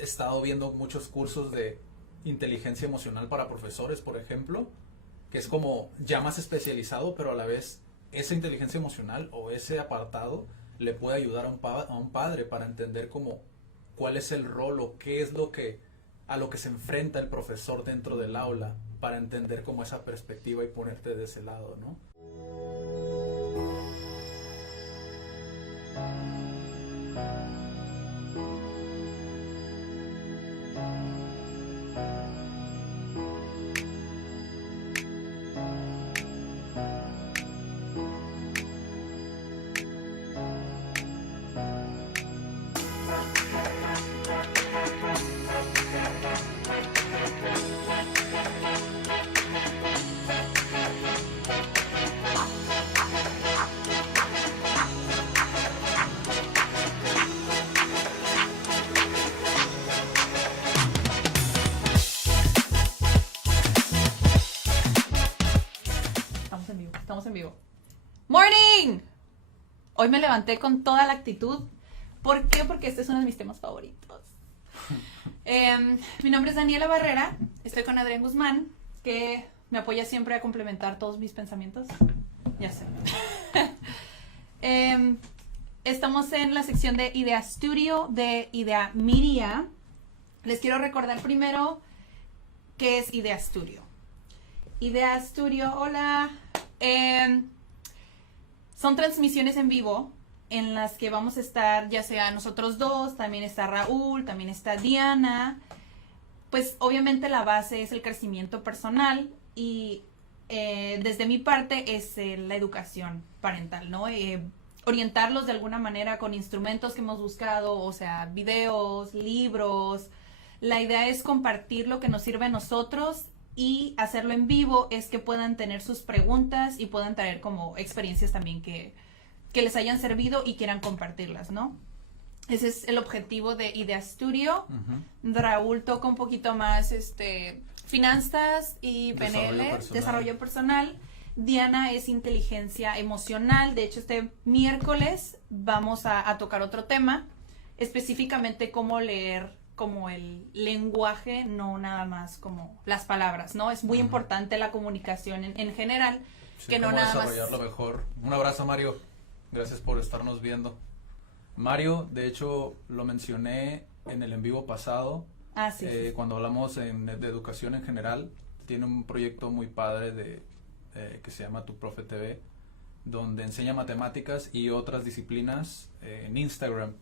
he estado viendo muchos cursos de inteligencia emocional para profesores, por ejemplo, que es como ya más especializado, pero a la vez esa inteligencia emocional o ese apartado le puede ayudar a un padre para entender como cuál es el rol o qué es lo que a lo que se enfrenta el profesor dentro del aula, para entender como esa perspectiva y ponerte de ese lado, ¿no? Estamos en vivo. ¡Morning! Hoy me levanté con toda la actitud. ¿Por qué? Porque este es uno de mis temas favoritos. Mi nombre es Daniela Barrera. Estoy con Adrián Guzmán, que me apoya siempre a complementar todos mis pensamientos. Ya sé. Estamos en la sección de Idea Studio de Idea Media. Les quiero recordar primero qué es Idea Studio. Idea Studio, hola. Son transmisiones en vivo en las que vamos a estar, ya sea nosotros dos, también está Raúl, también está Diana. Pues obviamente la base es el crecimiento personal y desde mi parte es la educación parental, ¿no? Orientarlos de alguna manera con instrumentos que hemos buscado, o sea, videos, libros. La idea es compartir lo que nos sirve a nosotros y hacerlo en vivo, es que puedan tener sus preguntas y puedan traer como experiencias también que les hayan servido y quieran compartirlas, ¿no? Ese es el objetivo de Idea Studio. Raúl toca un poquito más finanzas y PNL, desarrollo personal. Diana es inteligencia emocional. De hecho, este miércoles vamos a tocar otro tema, específicamente cómo leer como el lenguaje, no nada más como las palabras, ¿no? Es muy importante la comunicación en general, Sí, que no nada más desarrollarlo mejor. Un abrazo, Mario. Gracias por estarnos viendo. Mario, de hecho, lo mencioné en el en vivo pasado. Sí. Cuando hablamos de educación en general, tiene un proyecto muy padre que se llama Tu Profe TV, donde enseña matemáticas y otras disciplinas en Instagram,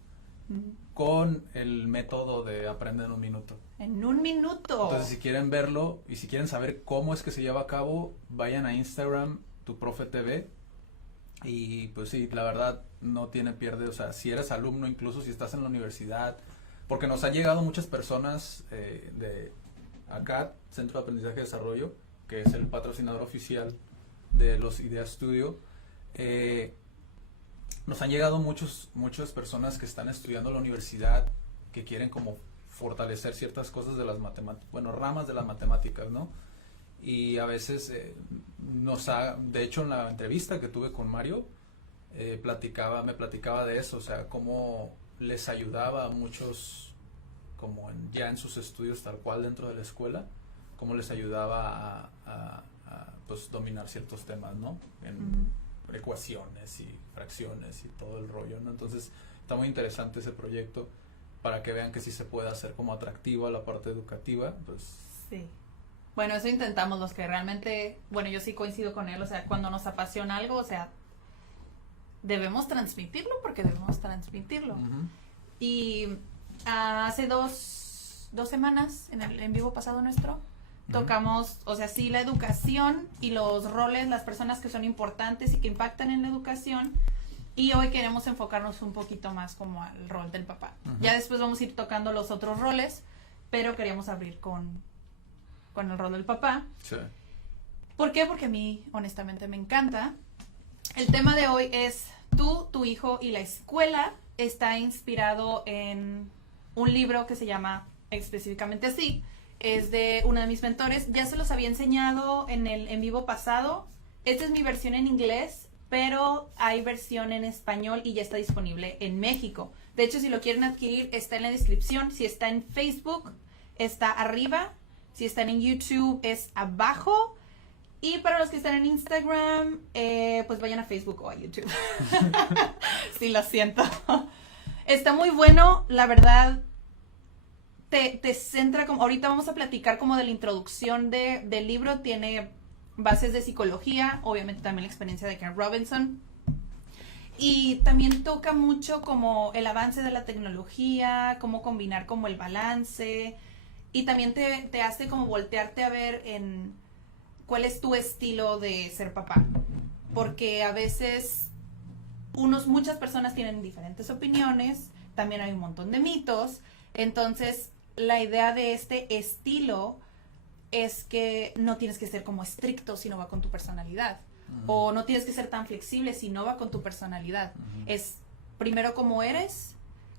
con el método de Aprende en un minuto. En un minuto. Entonces, si quieren verlo y si quieren saber cómo es que se lleva a cabo, vayan a Instagram, Tu Profe TV. Y pues sí, la verdad no tiene pierde, o sea, si eres alumno, incluso si estás en la universidad, porque nos han llegado muchas personas de acá, Centro de Aprendizaje y Desarrollo, que es el patrocinador oficial de los Idea Studio. Nos han llegado muchas personas que están estudiando en la universidad, que quieren como fortalecer ciertas cosas de las matemáticas, bueno, ramas de las matemáticas, ¿no? Y a veces de hecho en la entrevista que tuve con Mario, me platicaba de eso, o sea, cómo les ayudaba a muchos, como ya en sus estudios tal cual dentro de la escuela, cómo les ayudaba a pues dominar ciertos temas, ¿no? En ecuaciones y fracciones y todo el rollo, ¿no? Entonces está muy interesante ese proyecto para que vean que sí se puede hacer como atractiva la parte educativa, pues. Sí. Bueno, eso intentamos los que realmente, bueno, yo sí coincido con él, o sea, cuando nos apasiona algo, o sea, debemos transmitirlo porque debemos transmitirlo. Y hace dos semanas, en el en vivo pasado nuestro, tocamos, o sea, sí, la educación y los roles, las personas que son importantes y que impactan en la educación. Y hoy queremos enfocarnos un poquito más como al rol del papá. Ya después vamos a ir tocando los otros roles, pero queríamos abrir con el rol del papá. Sí. ¿Por qué? Porque a mí, honestamente, me encanta. El tema de hoy es tú, tu hijo y la escuela. Está inspirado en un libro que se llama específicamente así. Es de uno de mis mentores. Ya se los había enseñado en el en vivo pasado. Esta es mi versión en inglés. pero hay versión en español y ya está disponible en México. De hecho, si lo quieren adquirir, está en la descripción. Si está en Facebook, está arriba. Si están en YouTube, es abajo. Y para los que están en Instagram, pues vayan a Facebook o a YouTube. Sí, lo siento. Está muy bueno, la verdad. Te centra como, ahorita vamos a platicar como de la introducción del libro. Tiene bases de psicología, obviamente también la experiencia de Ken Robinson. Y también toca mucho como el avance de la tecnología, cómo combinar como el balance. Y también te hace como voltearte a ver en cuál es tu estilo de ser papá. Porque a veces muchas personas tienen diferentes opiniones, también hay un montón de mitos. Entonces, la idea de este estilo es que no tienes que ser como estricto si no va con tu personalidad. O no tienes que ser tan flexible si no va con tu personalidad. Es primero cómo eres,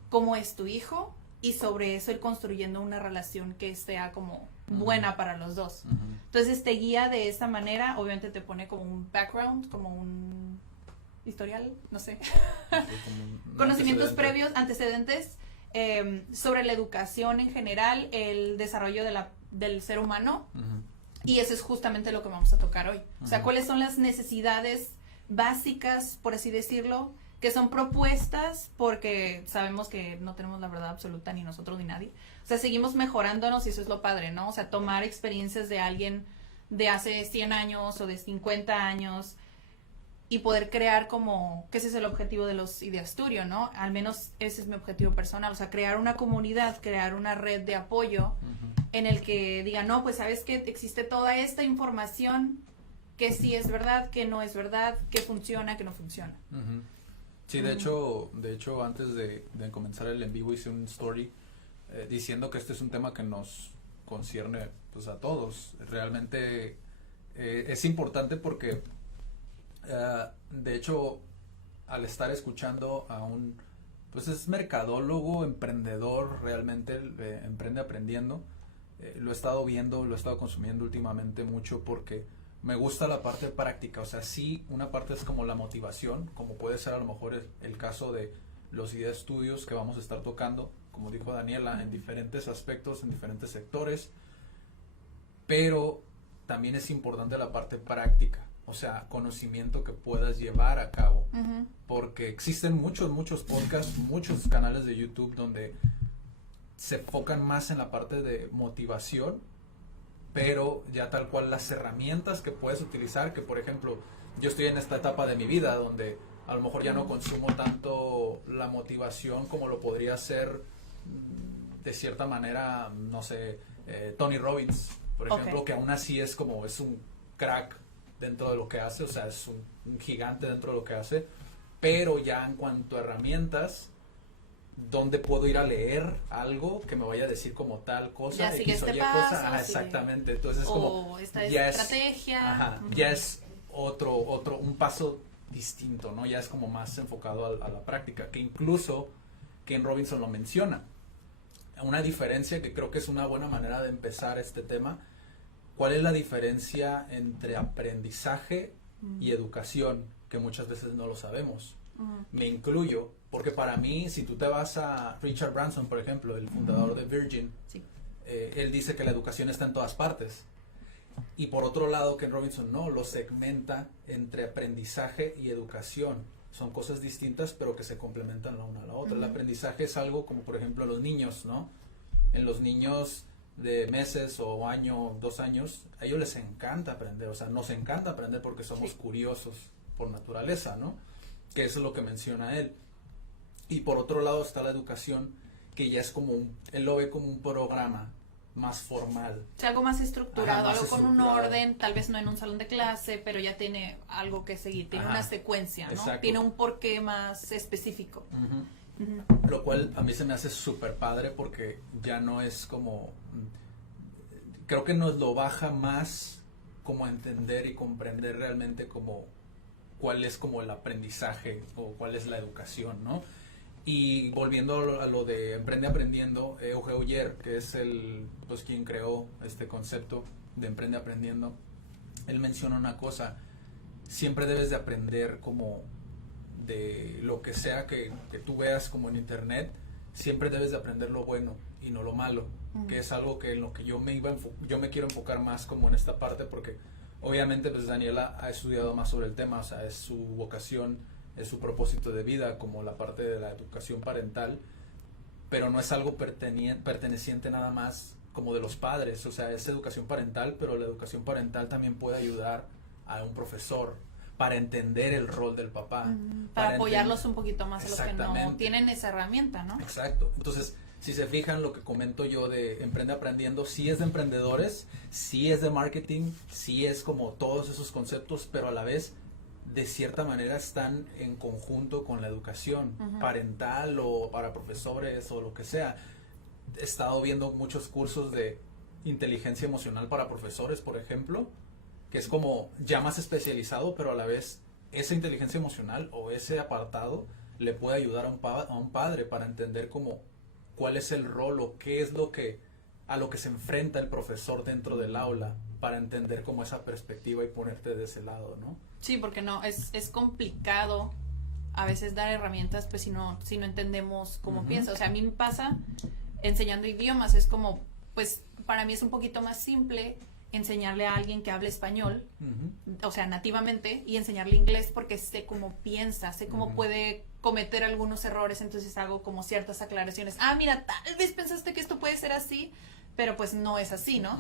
cómo es tu hijo, y sobre eso ir construyendo una relación que sea como buena para los dos. Entonces te guía de esa manera, obviamente te pone como un background, como un historial, no sé. Conocimientos previos, antecedentes, sobre la educación en general, el desarrollo del ser humano. Y eso es justamente lo que vamos a tocar hoy. O sea, cuáles son las necesidades básicas, por así decirlo, que son propuestas porque sabemos que no tenemos la verdad absoluta ni nosotros ni nadie. O sea, seguimos mejorándonos y eso es lo padre, ¿no? O sea, tomar experiencias de alguien de hace 100 años o de 50 años y poder crear como, que ese es el objetivo de los Idea Studio, ¿no? Al menos ese es mi objetivo personal, o sea, crear una comunidad, crear una red de apoyo en el que digan, no, pues sabes que existe toda esta información que sí es verdad, que no es verdad, que funciona, que no funciona. Sí, de hecho antes de comenzar el en vivo hice un story diciendo que este es un tema que nos concierne pues a todos. Realmente es importante porque de hecho al estar escuchando a pues es mercadólogo, emprendedor, realmente emprende aprendiendo. Lo he estado viendo, lo he estado consumiendo últimamente mucho porque me gusta la parte práctica. O sea, sí, una parte es como la motivación, como puede ser a lo mejor el caso de los Idea Studios que vamos a estar tocando, como dijo Daniela, en diferentes aspectos, en diferentes sectores, pero también es importante la parte práctica, o sea, conocimiento que puedas llevar a cabo, porque existen muchos podcasts, muchos canales de YouTube donde se enfocan más en la parte de motivación, pero ya tal cual las herramientas que puedes utilizar, que por ejemplo, yo estoy en esta etapa de mi vida donde a lo mejor ya no consumo tanto la motivación como lo podría hacer de cierta manera, no sé, Tony Robbins, por ejemplo, que aún así es un crack dentro de lo que hace, o sea, es un gigante dentro de lo que hace, pero ya en cuanto a herramientas, ¿dónde puedo ir a leer algo que me vaya a decir como tal cosa? Ya sigue este paso. Exactamente. Entonces es como esta ya estrategia. Ya es un paso distinto, ¿no? Ya es como más enfocado a la práctica, que incluso Ken Robinson lo menciona. Una diferencia que creo que es una buena manera de empezar este tema. ¿Cuál es la diferencia entre aprendizaje y educación? Que muchas veces no lo sabemos. Me incluyo, porque para mí, si tú te vas a Richard Branson, por ejemplo, el fundador de Virgin, él dice que la educación está en todas partes. Y por otro lado, Ken Robinson no, lo segmenta entre aprendizaje y educación. Son cosas distintas, pero que se complementan la una a la otra. El aprendizaje es algo como, por ejemplo, los niños, ¿no? En los niños de meses o año, 2 años, a ellos les encanta aprender, o sea, nos encanta aprender porque somos curiosos por naturaleza, ¿no? Que eso es lo que menciona él. Y por otro lado está la educación, que ya es como él lo ve como un programa más formal. O sea, algo más estructurado, algo con un orden, tal vez no en un salón de clase, pero ya tiene algo que seguir, tiene una secuencia, ¿no? Exacto. Tiene un porqué más específico. Lo cual a mí se me hace súper padre porque ya no es como, creo que nos lo baja más como a entender y comprender realmente como cuál es como el aprendizaje o cuál es la educación, ¿no? Y volviendo a lo de Emprende Aprendiendo, Euge Oyer, que es pues quien creó este concepto de Emprende Aprendiendo, él menciona una cosa, siempre debes de aprender como de lo que sea que tú veas como en internet, siempre debes de aprender lo bueno y no lo malo, que es algo que en lo que yo me quiero enfocar más como en esta parte, porque obviamente pues Daniela ha estudiado más sobre el tema, o sea, es su vocación, es su propósito de vida, como la parte de la educación parental, pero no es algo perteneciente nada más como de los padres, o sea, es educación parental, pero la educación parental también puede ayudar a un profesor para entender el rol del papá. Para apoyarlos un poquito más a los que no tienen esa herramienta, ¿no? Exacto. Entonces, si se fijan lo que comento yo de Emprende Aprendiendo, sí es de emprendedores, sí es de marketing, sí es como todos esos conceptos, pero a la vez, de cierta manera, están en conjunto con la educación parental o para profesores o lo que sea. He estado viendo muchos cursos de inteligencia emocional para profesores, por ejemplo, que es como ya más especializado, pero a la vez esa inteligencia emocional o ese apartado le puede ayudar a un padre para entender como cuál es el rol o qué es a lo que se enfrenta el profesor dentro del aula, para entender como esa perspectiva y ponerte de ese lado, ¿no? Sí, porque no, es complicado a veces dar herramientas, pues si no entendemos cómo piensa. O sea, a mí me pasa enseñando idiomas, es como, pues para mí es un poquito más simple enseñarle a alguien que hable español, o sea, nativamente, y enseñarle inglés porque sé cómo piensa, sé cómo puede cometer algunos errores, entonces hago como ciertas aclaraciones. Ah, mira, tal vez pensaste que esto puede ser así, pero pues no es así, ¿no?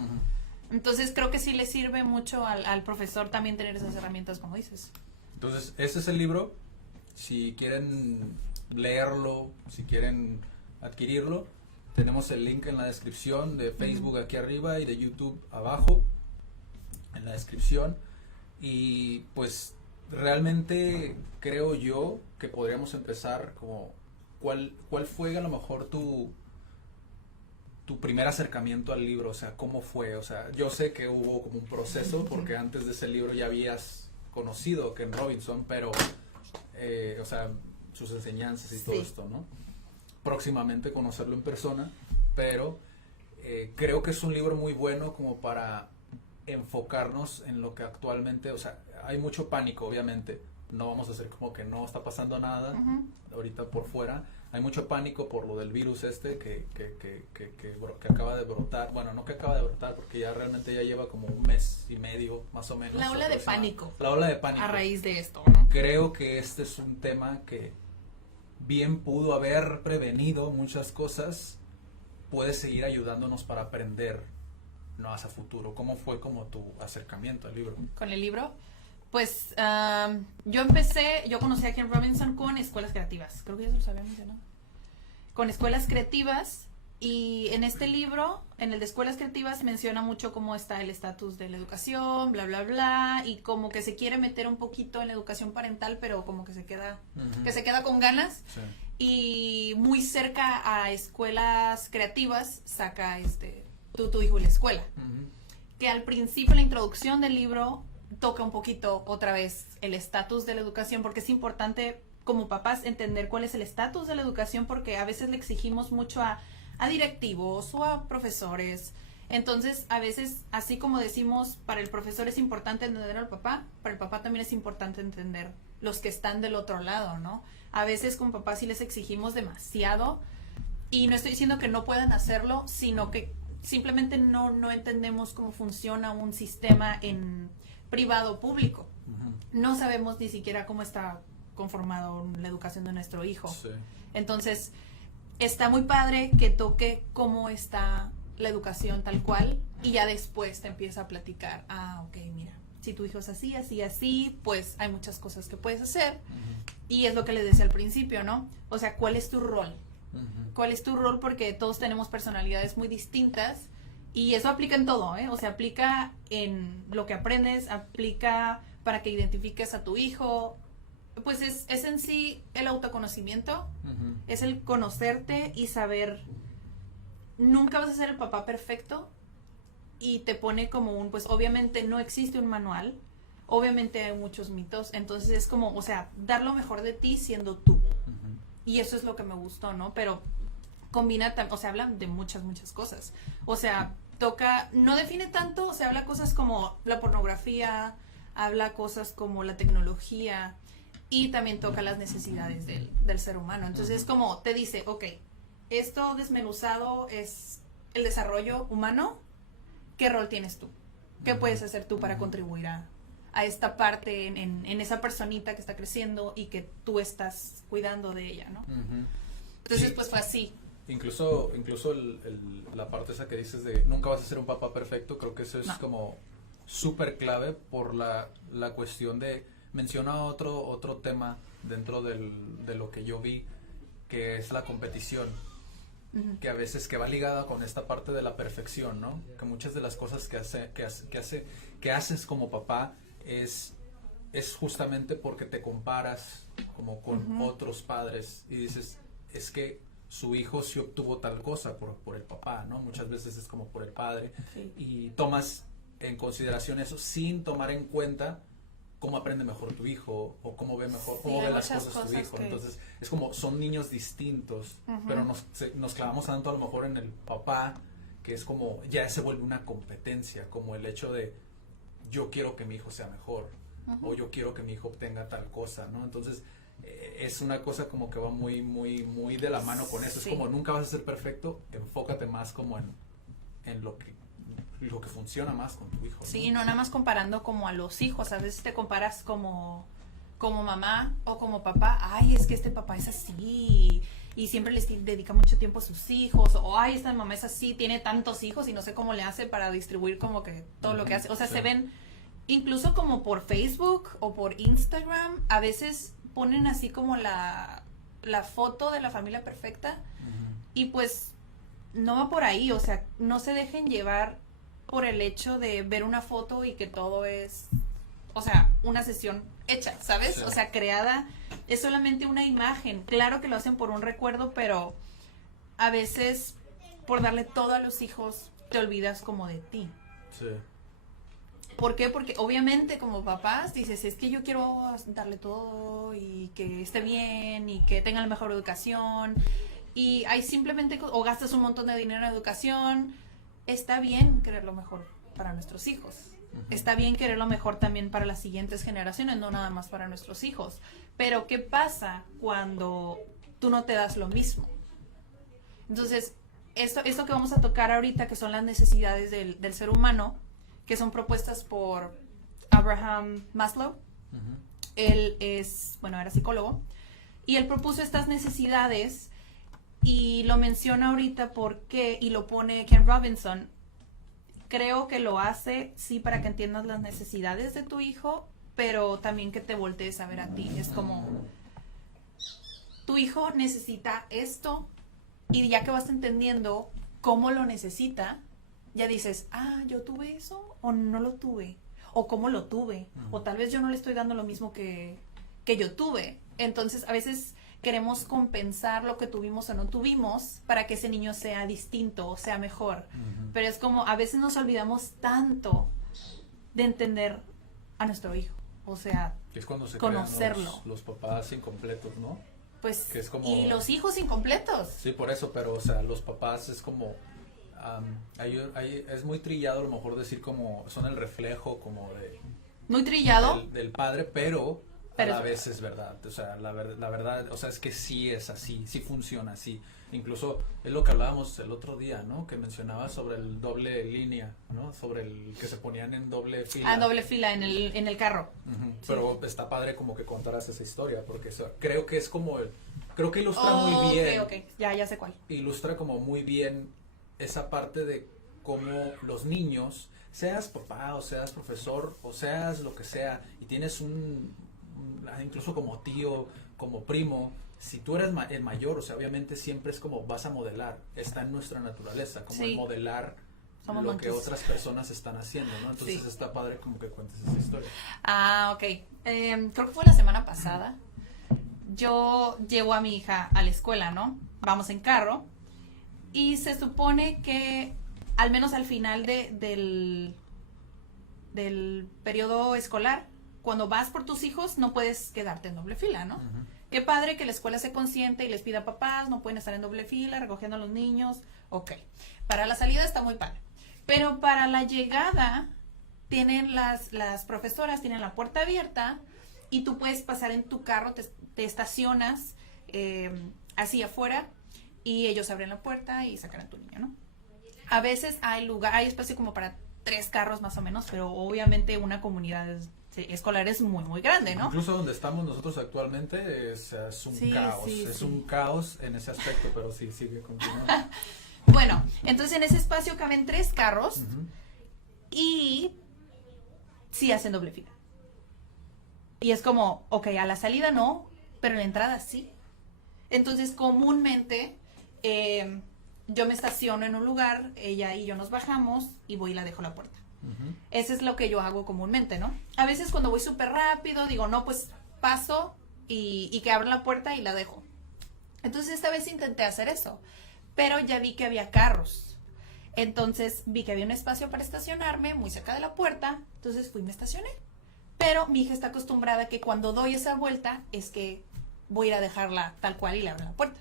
Entonces creo que sí le sirve mucho al profesor también tener esas herramientas, como dices. Entonces, ese es el libro. Si quieren leerlo, si quieren adquirirlo, tenemos el link en la descripción de Facebook aquí arriba y de YouTube abajo en la descripción. Y pues realmente creo yo que podríamos empezar como cuál fue a lo mejor tu primer acercamiento al libro, o sea, cómo fue, o sea, yo sé que hubo como un proceso porque antes de ese libro ya habías conocido a Ken Robinson, pero o sea, sus enseñanzas y todo esto, ¿no? Próximamente conocerlo en persona, pero creo que es un libro muy bueno como para enfocarnos en lo que actualmente, o sea, hay mucho pánico, obviamente, no vamos a hacer como que no está pasando nada ahorita por fuera, hay mucho pánico por lo del virus que acaba de brotar, bueno, no que acaba de brotar, porque ya realmente ya lleva como un mes y medio, más o menos. La ola de pánico. La ola de pánico. A raíz de esto, ¿no? Creo que este es un tema que bien pudo haber prevenido muchas cosas, puede seguir ayudándonos para aprender más a futuro. ¿Cómo fue como tu acercamiento al libro? Con el libro, pues yo conocí a Ken Robinson con escuelas creativas, creo que ya se los había mencionado, con escuelas creativas, y en este libro, en el de escuelas creativas, menciona mucho cómo está el estatus de la educación, bla, bla, bla, y como que se quiere meter un poquito en la educación parental, pero como que se queda con ganas. Sí. Y muy cerca a escuelas creativas saca tu hijo y la escuela. Que al principio, la introducción del libro toca un poquito otra vez el estatus de la educación, porque es importante como papás entender cuál es el estatus de la educación, porque a veces le exigimos mucho a directivos o a profesores. Entonces, a veces, así como decimos, para el profesor es importante entender al papá, para el papá también es importante entender los que están del otro lado, ¿no? A veces como papás sí les exigimos demasiado, y no estoy diciendo que no puedan hacerlo, sino que simplemente no entendemos cómo funciona un sistema en privado o público. No sabemos ni siquiera cómo está conformado la educación de nuestro hijo. Sí. Entonces, está muy padre que toque cómo está la educación tal cual, y ya después te empieza a platicar, ok, mira, si tu hijo es así, así, así, pues hay muchas cosas que puedes hacer. Y es lo que les decía al principio, ¿no? O sea, ¿cuál es tu rol? ¿Cuál es tu rol? Porque todos tenemos personalidades muy distintas, y eso aplica en todo, ¿eh? O sea, aplica en lo que aprendes, aplica para que identifiques a tu hijo. Pues es en sí el autoconocimiento, es el conocerte y saber, nunca vas a ser el papá perfecto, y te pone como pues obviamente no existe un manual, obviamente hay muchos mitos, entonces es como, o sea, dar lo mejor de ti siendo tú. Y eso es lo que me gustó, ¿no? Pero combina, o sea, hablan de muchas cosas. O sea, no define tanto, o sea, habla cosas como la pornografía, habla cosas como la tecnología y también toca las necesidades del ser humano. Entonces es como te dice, ok, esto desmenuzado es el desarrollo humano, ¿qué rol tienes tú? ¿Qué puedes hacer tú para contribuir a esta parte en esa personita que está creciendo y que tú estás cuidando de ella, ¿no? Entonces, Sí. pues fue así. Incluso la parte esa que dices de nunca vas a ser un papá perfecto, creo que eso es No. como súper clave por la cuestión de, menciona otro tema dentro de lo que yo vi, que es la competición, que a veces que va ligada con esta parte de la perfección, ¿no? Que muchas de las cosas que haces como papá es justamente porque te comparas como con otros padres y dices, es que su hijo sí obtuvo tal cosa por el papá, ¿no? Muchas veces es como por el padre. Sí. Y tomas en consideración eso sin tomar en cuenta cómo aprende mejor tu hijo o cómo ve mejor, Sí, cómo hay ve las muchas cosas tu cosas hijo. que- Entonces es como son niños distintos, pero nos clavamos tanto a lo mejor en el papá, que es como ya se vuelve una competencia, como el hecho de yo quiero que mi hijo sea mejor o yo quiero que mi hijo obtenga tal cosa, ¿no? Entonces es una cosa como que va muy muy muy de la mano con eso. Sí. Es como nunca vas a ser perfecto, enfócate más como en lo que funciona más con tu hijo, ¿no? Sí, no nada más comparando como a los hijos, a veces te comparas como mamá o como papá, ay, es que este papá es así y siempre les dedica mucho tiempo a sus hijos, o ay, esta mamá es así, tiene tantos hijos y no sé cómo le hace para distribuir como que todo lo que hace, o sea, Sí. se ven incluso como por Facebook o por Instagram, a veces ponen así como la foto de la familia perfecta y pues no va por ahí, o sea, no se dejen llevar por el hecho de ver una foto y que todo es, o sea, una sesión hecha, ¿sabes? Sí. O sea, creada, es solamente una imagen. Claro que lo hacen por un recuerdo, pero a veces por darle todo a los hijos te olvidas como de ti. Sí. ¿Por qué? Porque obviamente como papás dices, es que yo quiero darle todo y que esté bien y que tenga la mejor educación y hay simplemente, o gastas un montón de dinero en educación. Está bien querer lo mejor para nuestros hijos. Está bien querer lo mejor también para las siguientes generaciones, no nada más para nuestros hijos. Pero ¿qué pasa cuando tú no te das lo mismo? Entonces, esto que vamos a tocar ahorita, que son las necesidades del ser humano, que son propuestas por Abraham Maslow. Él era psicólogo, y él propuso estas necesidades y lo menciona ahorita porque, y lo pone Ken Robinson, creo que lo hace, sí, para que entiendas las necesidades de tu hijo, pero también que te voltees a ver a ti. Es como, tu hijo necesita esto, y ya que vas entendiendo cómo lo necesita, ya dices, ah, yo tuve eso, o no lo tuve, o cómo lo tuve, o tal vez yo no le estoy dando lo mismo que yo tuve. Entonces, a veces queremos compensar lo que tuvimos o no tuvimos para que ese niño sea distinto o sea mejor. Pero es como, a veces nos olvidamos tanto de entender a nuestro hijo. O sea, Que es cuando se conocerlo. crean los papás incompletos, ¿no? Pues, Que es como- y los hijos incompletos. Sí, por eso, pero, o sea, los papás es como, es muy trillado a lo mejor decir como, son el reflejo como Muy trillado. del padre, pero Pero a la es vez es verdad, o sea, la verdad, o sea, es que sí es así, sí funciona así. Incluso es lo que hablábamos el otro día, ¿no? Que mencionaba sobre el doble línea, ¿no? Sobre el que se ponían en doble fila. Ah, doble fila en el carro. Ujú. Pero está padre como que contaras esa historia, porque creo que es como, creo que ilustra muy bien, Ok, ya sé cuál. ilustra como muy bien esa parte de cómo los niños, seas papá o seas profesor o seas lo que sea, y tienes incluso como tío, como primo, si tú eres el mayor, o sea, obviamente siempre es como vas a modelar, está en nuestra naturaleza, como Sí. el modelar Somos lo que monkeys. otras personas están haciendo, ¿no? Entonces Sí. está padre como que cuentes esa historia. Ah, ok. Creo que fue la semana pasada. Yo llevo a mi hija a la escuela, ¿no? Vamos en carro. Y se supone que, al menos al final del periodo escolar, cuando vas por tus hijos, no puedes quedarte en doble fila, ¿no? Ujú. Qué padre que la escuela se consiente y les pida a papás, no pueden estar en doble fila, recogiendo a los niños. Ok. Para la salida está muy padre. Pero para la llegada, tienen las profesoras, tienen la puerta abierta y tú puedes pasar en tu carro, te estacionas así afuera y ellos abren la puerta y sacan a tu niño, ¿no? A veces hay espacio como para 3 carros más o menos, pero obviamente una comunidad escolar es muy, muy grande, ¿no? Incluso donde estamos nosotros actualmente es un caos, un caos en ese aspecto, pero sí, sigue continuando. Bueno, entonces en ese espacio caben 3 carros y sí hacen doble fila. Y es como, ok, a la salida no, pero en la entrada sí. Entonces comúnmente yo me estaciono en un lugar, ella y yo nos bajamos y voy y la dejo a la puerta. Eso es lo que yo hago comúnmente, ¿no? A veces cuando voy súper rápido, digo, no, pues paso y que abran la puerta y la dejo. Entonces esta vez intenté hacer eso, pero ya vi que había carros. Entonces vi que había un espacio para estacionarme muy cerca de la puerta, entonces fui y me estacioné. Pero mi hija está acostumbrada a que cuando doy esa vuelta es que voy a ir a dejarla tal cual y le abro la puerta.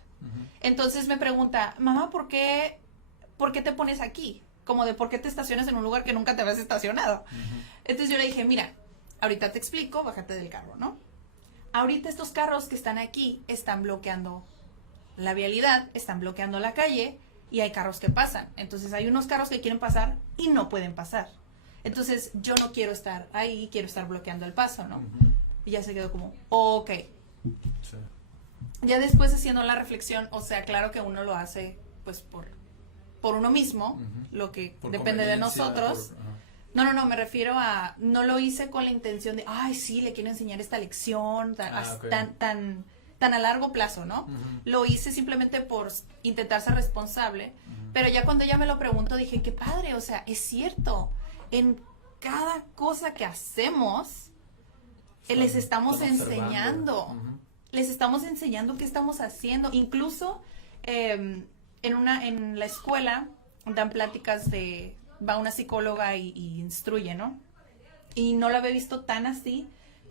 Entonces me pregunta, mamá, ¿por qué te pones aquí? Como de por qué te estacionas en un lugar que nunca te habías estacionado. Entonces yo le dije, mira, ahorita te explico, bájate del carro, ¿no? Ahorita estos carros que están aquí están bloqueando la vialidad, están bloqueando la calle y hay carros que pasan. Entonces hay unos carros que quieren pasar y no pueden pasar. Entonces yo no quiero estar ahí, quiero estar bloqueando el paso, ¿no? Y ya se quedó como, ok. Sí. Ya después haciendo la reflexión, o sea, claro que uno lo hace pues por uno mismo, lo que por depende de nosotros. No, me refiero a, no lo hice con la intención de, ay, sí, le quiero enseñar esta lección tan a largo plazo, ¿no? Lo hice simplemente por intentar ser responsable, pero ya cuando ella me lo preguntó dije, qué padre, o sea, es cierto, en cada cosa que hacemos, les estamos enseñando, les estamos enseñando qué estamos haciendo, incluso en la escuela dan pláticas va una psicóloga y instruye, ¿no? Y no lo había visto tan así,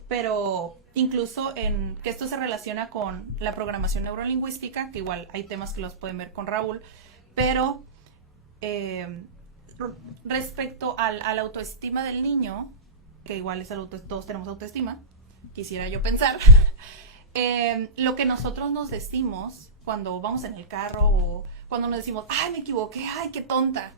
pero incluso que esto se relaciona con la programación neurolingüística, que igual hay temas que los pueden ver con Raúl, pero respecto a la autoestima del niño, que igual es todos tenemos autoestima, quisiera yo pensar, lo que nosotros nos decimos cuando vamos en el carro o cuando nos decimos, ay, me equivoqué, ay, qué tonta,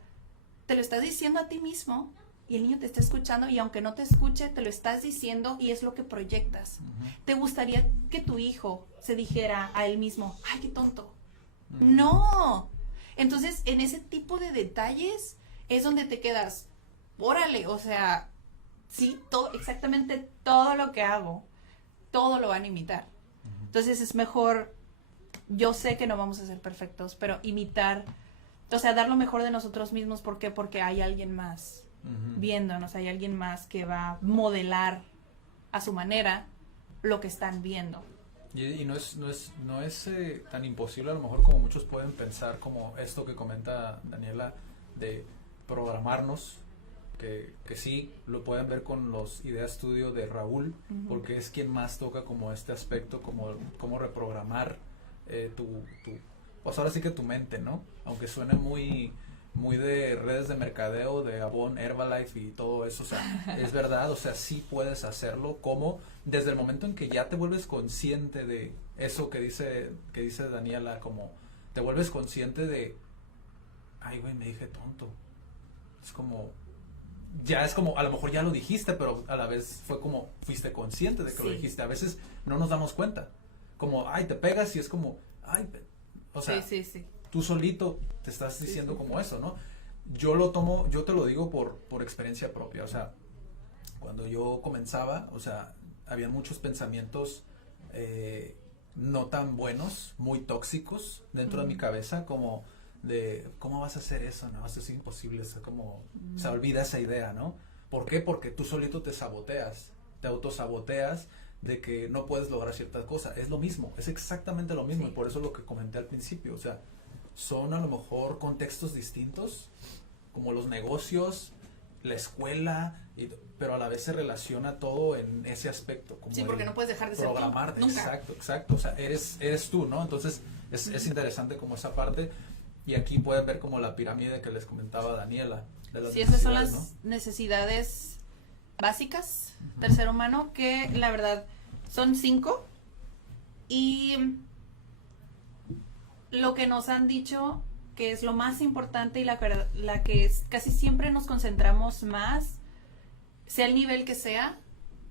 te lo estás diciendo a ti mismo y el niño te está escuchando y aunque no te escuche, te lo estás diciendo y es lo que proyectas. ¿Te gustaría que tu hijo se dijera a él mismo, ay, qué tonto? No. Entonces, en ese tipo de detalles es donde te quedas, órale, o sea, sí, exactamente todo lo que hago, todo lo van a imitar. Entonces es mejor, yo sé que no vamos a ser perfectos, pero imitar, o sea, dar lo mejor de nosotros mismos. ¿Por qué? Porque hay alguien más viéndonos, hay alguien más que va a modelar a su manera lo que están viendo. Y no es tan imposible a lo mejor como muchos pueden pensar, como esto que comenta Daniela, de programarnos, que sí, lo pueden ver con los Idea Studio de Raúl, porque es quien más toca como este aspecto, como reprogramar pues ahora sí que tu mente, ¿no? Aunque suene muy de redes de mercadeo, de Avon, Herbalife y todo eso, o sea, es verdad, o sea, sí puedes hacerlo, como desde el momento en que ya te vuelves consciente de eso que dice Daniela, como te vuelves consciente de, ay, güey, me dije tonto. Es como, a lo mejor ya lo dijiste, pero a la vez fue como, fuiste consciente de que lo dijiste. A veces no nos damos cuenta. Como, ay, te pegas y es como, ay, o sea, tú solito te estás diciendo como eso, ¿no? Yo te lo digo por experiencia propia. O sea, cuando yo comenzaba, o sea, había muchos pensamientos no tan buenos, muy tóxicos dentro de mi cabeza, como de, ¿cómo vas a hacer eso? No, eso es imposible, eso como, se olvida esa idea, ¿no? ¿Por qué? Porque tú solito te saboteas, te autosaboteas de que no puedes lograr ciertas cosas. Es lo mismo, es exactamente lo mismo, y por eso lo que comenté al principio, o sea, son a lo mejor contextos distintos, como los negocios, la escuela, pero a la vez se relaciona todo en ese aspecto. Como porque no puedes dejar de ser programarte, nunca. Exacto, o sea, eres tú, ¿no? Entonces, es interesante como esa parte, y aquí pueden ver como la pirámide que les comentaba Daniela, de las esas son las ¿no? necesidades básicas del ser humano, que la verdad son 5, y lo que nos han dicho que es lo más importante y la que es, casi siempre nos concentramos más, sea el nivel que sea,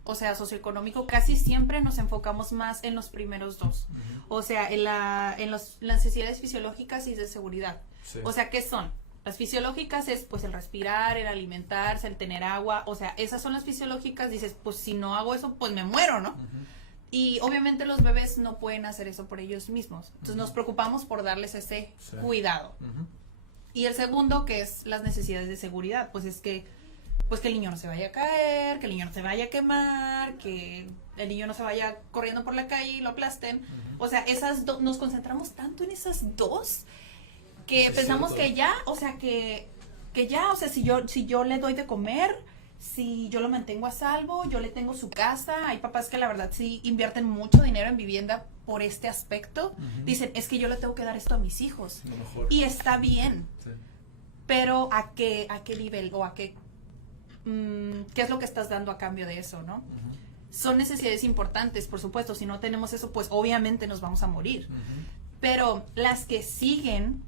o sea, socioeconómico, casi siempre nos enfocamos más en los primeros 2. O sea, en las necesidades fisiológicas y de seguridad. Sí. O sea, ¿qué son? Las fisiológicas es pues el respirar, el alimentarse, el tener agua, o sea, esas son las fisiológicas. Dices, pues si no hago eso, pues me muero, ¿no? Y obviamente los bebés no pueden hacer eso por ellos mismos. Entonces nos preocupamos por darles ese cuidado. Y el segundo, que es las necesidades de seguridad, pues es que el niño no se vaya a caer, que el niño no se vaya a quemar, que el niño no se vaya corriendo por la calle y lo aplasten. O sea, nos concentramos tanto en esas 2 que Sí, pensamos cierto. que ya, o sea, que ya, o sea, si yo le doy de comer, si yo lo mantengo a salvo, yo le tengo su casa. Hay papás que la verdad sí invierten mucho dinero en vivienda por este aspecto. Dicen, es que yo le tengo que dar esto a mis hijos. Lo mejor. Y está bien, Sí. pero ¿a qué nivel o a qué es lo que estás dando a cambio de eso, ¿no? Son necesidades importantes, por supuesto. Si no tenemos eso, pues obviamente nos vamos a morir. Pero las que siguen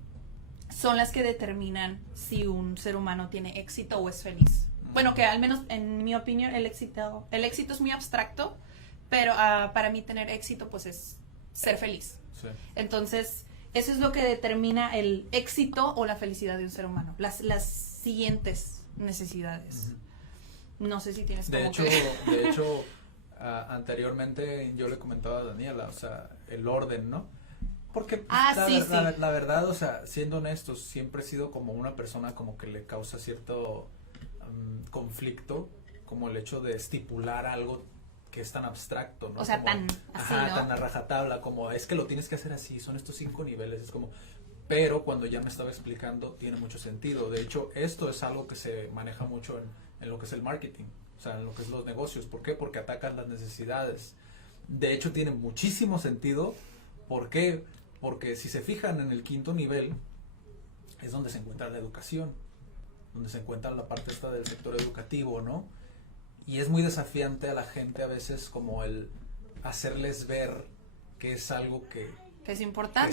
son las que determinan si un ser humano tiene éxito o es feliz. Bueno, que al menos en mi opinión el éxito es muy abstracto, pero para mí tener éxito pues es ser feliz. Sí. Entonces, eso es lo que determina el éxito o la felicidad de un ser humano. Las siguientes necesidades. No sé si tienes De como hecho, anteriormente yo le comentaba a Daniela, o sea, el orden, ¿no? Porque la verdad, o sea, siendo honestos, siempre he sido como una persona como que le causa cierto conflicto, como el hecho de estipular algo que es tan abstracto, ¿no? O sea, como, tan así, ¿no? tan a rajatabla, como es que lo tienes que hacer así, son estos 5 niveles, es como, pero cuando ya me estaba explicando tiene mucho sentido. De hecho, esto es algo que se maneja mucho en lo que es el marketing, o sea, en lo que es los negocios. ¿Por qué? Porque atacan las necesidades. De hecho, tiene muchísimo sentido. ¿Por qué? Porque si se fijan en el 5.º nivel, es donde se encuentra la educación, donde se encuentra la parte esta del sector educativo, ¿no? Y es muy desafiante a la gente a veces como el hacerles ver que es algo que es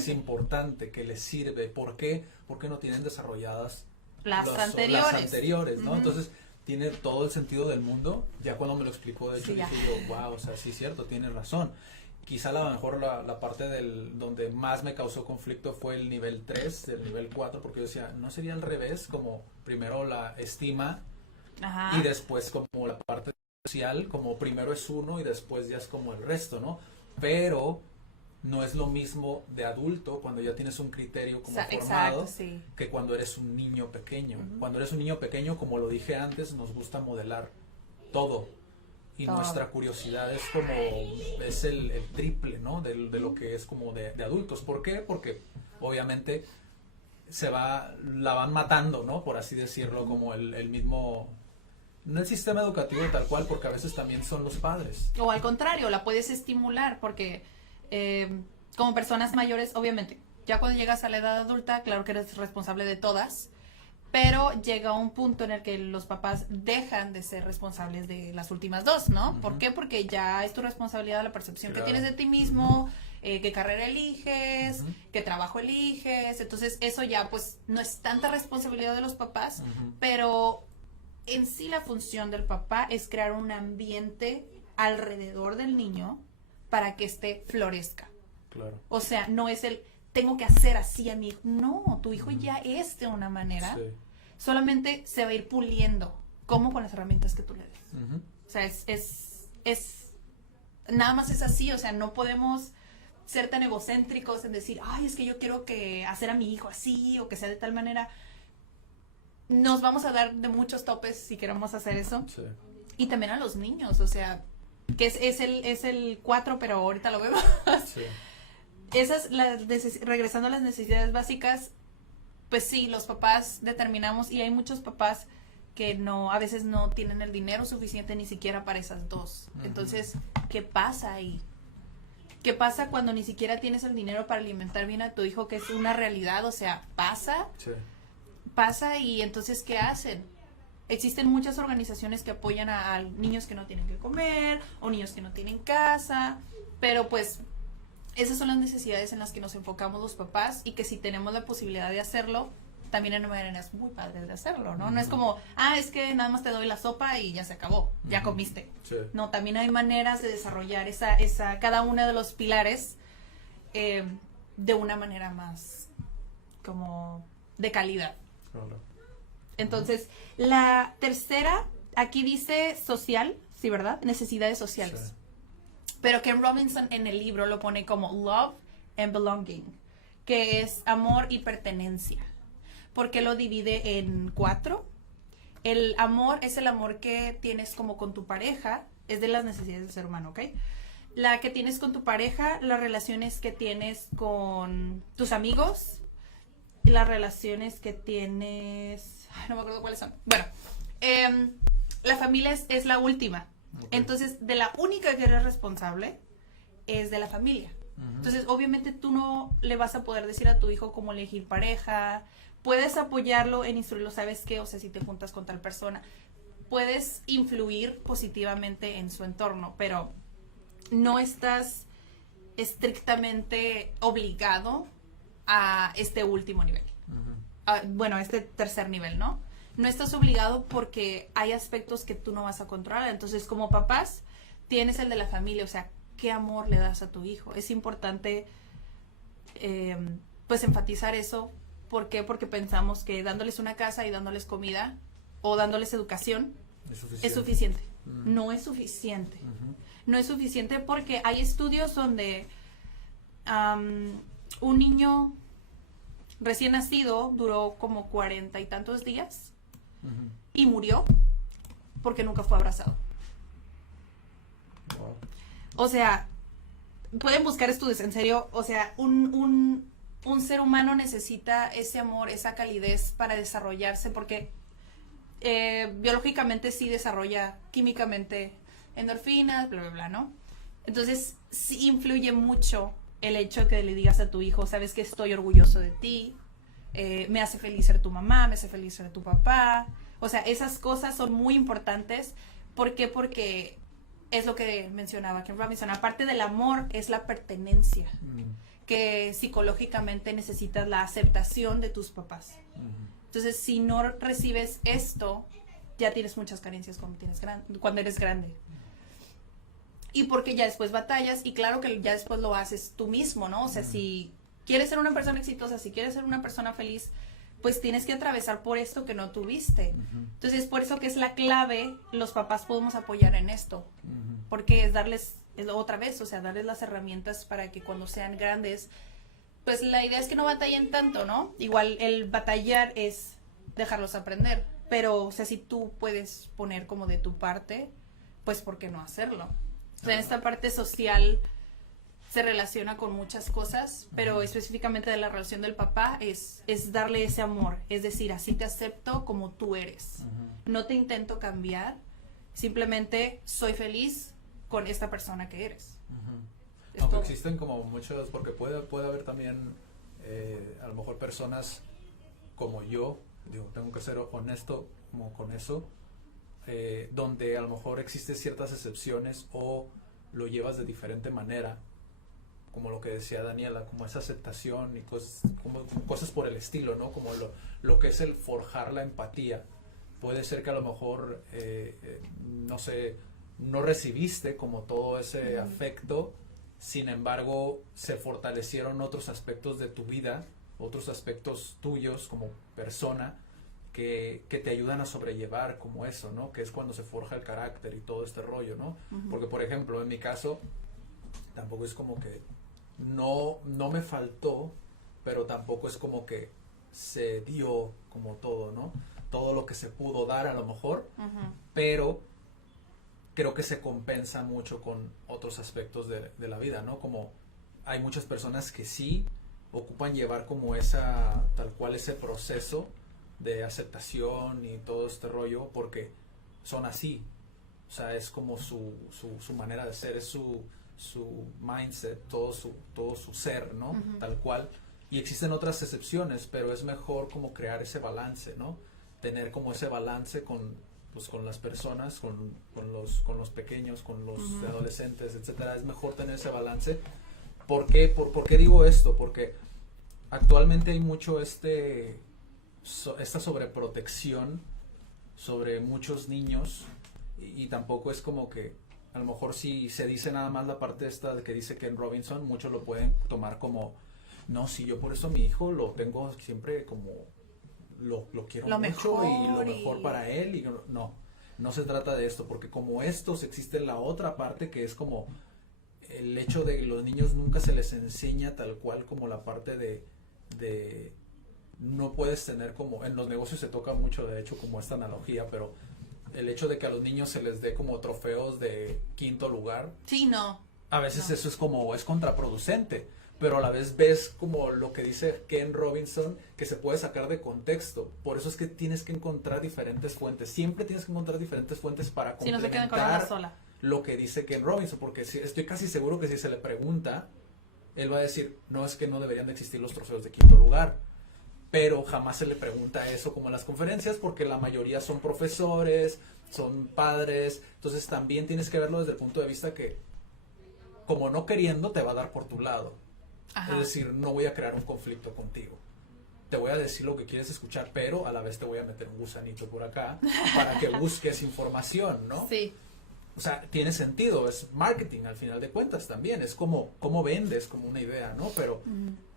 importante, que les sirve. ¿Por qué? Porque no tienen desarrolladas las anteriores, ¿no? Entonces, tiene todo el sentido del mundo. Ya cuando me lo explicó, de hecho, dije yo, wow, o sea, sí es cierto, tienes razón. Quizá a lo mejor la parte donde más me causó conflicto fue el nivel 3, el nivel 4, porque yo decía, ¿no sería al revés? Como primero la estima y después como la parte social, como primero es uno y después ya es como el resto, ¿no? Pero no es lo mismo de adulto cuando ya tienes un criterio como formado que cuando eres un niño pequeño. Cuando eres un niño pequeño, como lo dije antes, nos gusta modelar todo. Y nuestra curiosidad es como, es el triple, ¿no? De lo que es como de adultos. ¿Por qué? Porque obviamente la van matando, ¿no? Por así decirlo, como el mismo, no el sistema educativo tal cual, porque a veces también son los padres. O al contrario, la puedes estimular, porque como personas mayores, obviamente, ya cuando llegas a la edad adulta, claro que eres responsable de todas, pero llega un punto en el que los papás dejan de ser responsables de las últimas 2, ¿no? ¿Por qué? Porque ya es tu responsabilidad la percepción que tienes de ti mismo, qué carrera eliges, qué trabajo eliges. Entonces eso ya pues no es tanta responsabilidad de los papás, pero en sí la función del papá es crear un ambiente alrededor del niño para que éste florezca. Claro. O sea, no es tengo que hacer así a mi hijo. No, tu hijo ya es de una manera. Sí. Solamente se va a ir puliendo, como con las herramientas que tú le des. O sea, es nada más es así. O sea, no podemos ser tan egocéntricos en decir, ay, es que yo quiero hacer a mi hijo así o que sea de tal manera. Nos vamos a dar de muchos topes si queremos hacer eso. Sí. Y también a los niños, o sea, que es el 4, pero ahorita lo vemos. Sí. Regresando a las necesidades básicas, pues sí, los papás determinamos, y hay muchos papás que a veces no tienen el dinero suficiente ni siquiera para esas 2. Entonces, ¿qué pasa ahí? ¿Qué pasa cuando ni siquiera tienes el dinero para alimentar bien a tu hijo, que es una realidad? O sea, pasa y entonces, ¿qué hacen? Existen muchas organizaciones que apoyan a niños que no tienen que comer o niños que no tienen casa, pero pues esas son las necesidades en las que nos enfocamos los papás y que si tenemos la posibilidad de hacerlo, también hay maneras muy padres de hacerlo, ¿no? No es como, es que nada más te doy la sopa y ya se acabó, ya comiste. Sí. No, también hay maneras de desarrollar cada uno de los pilares de una manera más como de calidad. Claro. Entonces, la tercera, aquí dice social, ¿sí, verdad? Necesidades sociales. Sí. Pero Ken Robinson en el libro lo pone como love and belonging, que es amor y pertenencia. Porque lo divide en 4. El amor es el amor que tienes como con tu pareja, es de las necesidades del ser humano, ¿ok? La que tienes con tu pareja, las relaciones que tienes con tus amigos, y las relaciones que tienes... no me acuerdo cuáles son. Bueno, la familia es la última. Okay. Entonces, de la única que eres responsable es de la familia. Entonces, obviamente tú no le vas a poder decir a tu hijo cómo elegir pareja. Puedes apoyarlo en instruirlo, ¿sabes qué? O sea, si te juntas con tal persona, puedes influir positivamente en su entorno, pero no estás estrictamente obligado a este último nivel. Bueno, este tercer nivel, ¿no? No estás obligado porque hay aspectos que tú no vas a controlar. Entonces, como papás, tienes el de la familia, o sea, ¿qué amor le das a tu hijo? Es importante, pues, enfatizar eso. ¿Por qué? Porque pensamos que dándoles una casa y dándoles comida o dándoles educación es suficiente. No es suficiente. No es suficiente porque hay estudios donde un niño recién nacido duró como 40 y tantos días y murió porque nunca fue abrazado. Wow. O sea, pueden buscar estudios, en serio, o sea, un ser humano necesita ese amor, esa calidez para desarrollarse porque biológicamente sí desarrolla químicamente endorfinas, bla, bla, bla, ¿no? Entonces sí influye mucho el hecho de que le digas a tu hijo, sabes que estoy orgulloso de ti, me hace feliz ser tu mamá, me hace feliz ser tu papá. O sea, esas cosas son muy importantes. ¿Por qué? Porque es lo que mencionaba Ken Robinson. Aparte del amor, es la pertenencia. Que psicológicamente necesitas la aceptación de tus papás. Entonces, si no recibes esto, ya tienes muchas carencias cuando eres grande. Y porque ya después batallas, y claro que ya después lo haces tú mismo, ¿no? O sea, si quieres ser una persona exitosa, si quieres ser una persona feliz, pues tienes que atravesar por esto que no tuviste. Entonces, por eso que es la clave, los papás podemos apoyar en esto. Porque es darles, otra vez, o sea, darles las herramientas para que cuando sean grandes, pues la idea es que no batallen tanto, ¿no? Igual el batallar es dejarlos aprender. Pero, o sea, si tú puedes poner como de tu parte, pues ¿por qué no hacerlo? O sea, en esta parte social se relaciona con muchas cosas, pero específicamente de la relación del papá es darle ese amor, es decir, así te acepto como tú eres. No te intento cambiar, simplemente soy feliz con esta persona que eres. Aunque existen como muchos, porque puede haber también a lo mejor personas como yo, digo, tengo que ser honesto como con eso, donde a lo mejor existen ciertas excepciones o lo llevas de diferente manera, como lo que decía Daniela, como esa aceptación y cosas por el estilo, ¿no? Como lo que es el forjar la empatía. Puede ser que a lo mejor, no sé, no recibiste como todo ese afecto, sin embargo, se fortalecieron otros aspectos de tu vida, otros aspectos tuyos como persona, que te ayudan a sobrellevar como eso, ¿no? Que es cuando se forja el carácter y todo este rollo, ¿no? Porque, por ejemplo, en mi caso, tampoco es como que no me faltó, pero tampoco es como que se dio como todo, ¿no? Todo lo que se pudo dar a lo mejor, pero creo que se compensa mucho con otros aspectos de la vida, ¿no? Como hay muchas personas que sí ocupan llevar como tal cual ese proceso de aceptación y todo este rollo porque son así, o sea, es como su manera de ser, es su mindset, todo su ser, ¿no? Tal cual. Y existen otras excepciones, pero es mejor como crear ese balance, ¿no? Tener como ese balance con pues con las personas, con los pequeños, con los adolescentes, etcétera. Es mejor tener ese balance. ¿Por qué digo esto? Porque actualmente hay mucho esta sobreprotección sobre muchos niños y tampoco es como que a lo mejor si se dice nada más la parte esta de que dice Ken Robinson, muchos lo pueden tomar como, no, si yo por eso a mi hijo lo tengo siempre como, lo quiero lo mucho mejor y lo mejor para él, y no se trata de esto, porque como estos existe la otra parte que es como el hecho de que los niños nunca se les enseña tal cual como la parte de no puedes tener como, en los negocios se toca mucho de hecho como esta analogía, pero el hecho de que a los niños se les dé como trofeos de quinto lugar. Sí, no. A veces eso es contraproducente, pero a la vez ves como lo que dice Ken Robinson, que se puede sacar de contexto. Por eso es que tienes que encontrar diferentes fuentes. Siempre tienes que encontrar diferentes fuentes para no se queden con una sola. Lo que dice Ken Robinson, porque estoy casi seguro que si se le pregunta, él va a decir, no, es que no deberían de existir los trofeos de quinto lugar. Pero jamás se le pregunta eso como en las conferencias, porque la mayoría son profesores, son padres, entonces también tienes que verlo desde el punto de vista que, como no queriendo, te va a dar por tu lado. Ajá. Es decir, no voy a crear un conflicto contigo. Te voy a decir lo que quieres escuchar, pero a la vez te voy a meter un gusanito por acá para que busques información, ¿no? Sí. O sea, tiene sentido, es marketing al final de cuentas también, es como vendes, como una idea, ¿no? Pero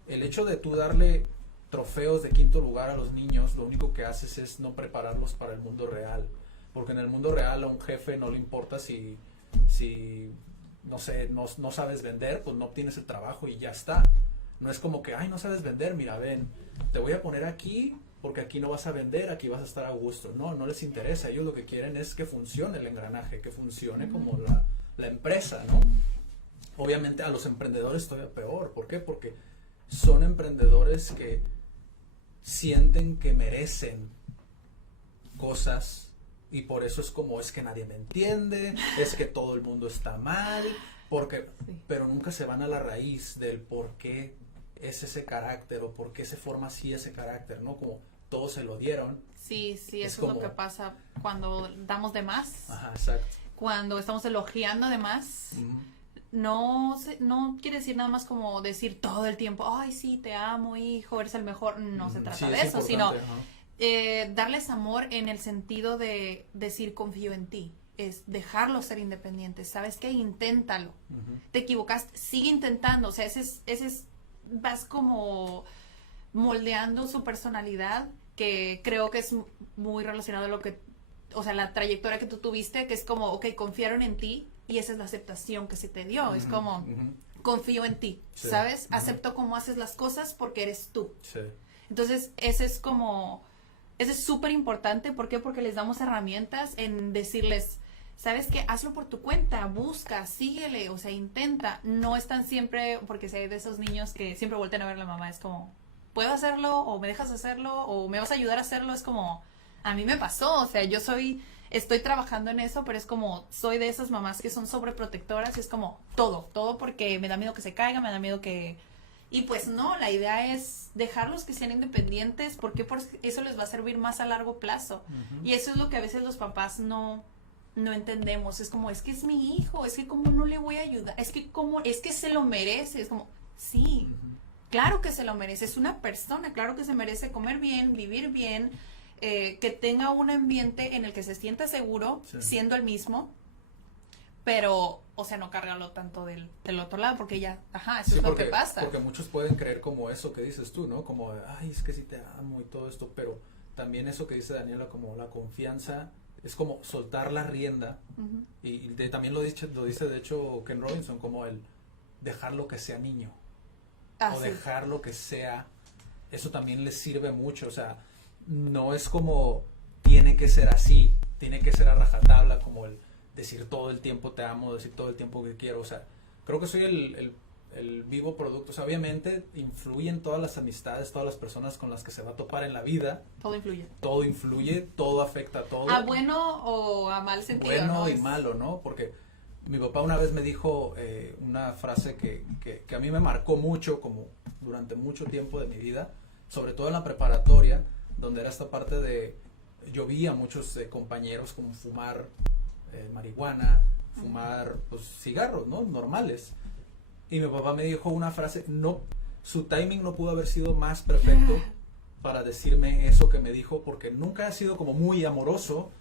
el hecho de tú darle trofeos de quinto lugar a los niños, lo único que haces es no prepararlos para el mundo real, porque en el mundo real a un jefe no le importa si no sé, no sabes vender, pues no obtienes el trabajo y ya está. No es como que, ay, no sabes vender, mira, ven, te voy a poner aquí porque aquí no vas a vender, aquí vas a estar a gusto. No les interesa, ellos lo que quieren es que funcione el engranaje, que funcione como la empresa, ¿no? Obviamente a los emprendedores todavía peor, ¿por qué? Porque son emprendedores que sienten que merecen cosas y por eso es como, es que nadie me entiende, es que todo el mundo está mal, pero nunca se van a la raíz del por qué es ese carácter o por qué se forma así ese carácter, ¿no? Como todos se lo dieron. Sí, eso es lo que pasa cuando damos de más. Ajá, exacto. Cuando estamos elogiando de más. No quiere decir nada más como decir todo el tiempo, ay, sí, te amo, hijo, eres el mejor. No se trata de eso, sino darles amor en el sentido de decir confío en ti. Es dejarlos ser independientes. ¿Sabes qué? Inténtalo. Te equivocaste, sigue intentando. O sea, vas como moldeando su personalidad, que creo que es muy relacionado a lo que, o sea, la trayectoria que tú tuviste, que es como, ok, confiaron en ti. Y esa es la aceptación que se te dio. Es como, confío en ti, sí. ¿Sabes? Acepto cómo haces las cosas porque eres tú. Sí. Entonces, ese es súper importante. ¿Por qué? Porque les damos herramientas en decirles, ¿sabes qué? Hazlo por tu cuenta, busca, síguele, o sea, intenta. No están siempre, porque si hay de esos niños que siempre vuelven a ver a la mamá, es como, ¿puedo hacerlo? ¿O me dejas hacerlo? ¿O me vas a ayudar a hacerlo? Es como, a mí me pasó, o sea, estoy trabajando en eso, pero es como, soy de esas mamás que son sobreprotectoras, es como todo porque me da miedo que se caiga, me da miedo que... Y pues no, la idea es dejarlos que sean independientes, porque eso les va a servir más a largo plazo. Y eso es lo que a veces los papás no entendemos, es como, es que es mi hijo, es que cómo no le voy a ayudar, es que se lo merece, es como, sí, claro que se lo merece, es una persona, claro que se merece comer bien, vivir bien, que tenga un ambiente en el que se sienta seguro, siendo el mismo, pero, o sea, no cárgalo tanto del otro lado, porque ya, eso es lo que pasa. Porque muchos pueden creer como eso que dices tú, ¿no? Como, ay, es que sí te amo y todo esto, pero también eso que dice Daniela, como la confianza, es como soltar la rienda, y también lo dice de hecho Ken Robinson, como el dejarlo que sea niño, o dejarlo que sea, eso también les sirve mucho, o sea, no es como tiene que ser así, tiene que ser a rajatabla, como el decir todo el tiempo te amo, decir todo el tiempo que quiero, o sea, creo que soy el vivo producto, o sea, obviamente influyen todas las amistades, todas las personas con las que se va a topar en la vida. Todo influye, todo afecta a todo. ¿A bueno o a mal sentido? Bueno, ¿no? Y malo, ¿no? Porque mi papá una vez me dijo una frase que a mí me marcó mucho, como durante mucho tiempo de mi vida, sobre todo en la preparatoria, donde era esta parte de yo vi a muchos compañeros como fumar marihuana, fumar pues, cigarros, ¿no? Normales. Y mi papá me dijo una frase, no, su timing no pudo haber sido más perfecto para decirme eso que me dijo, porque nunca ha sido como muy amoroso,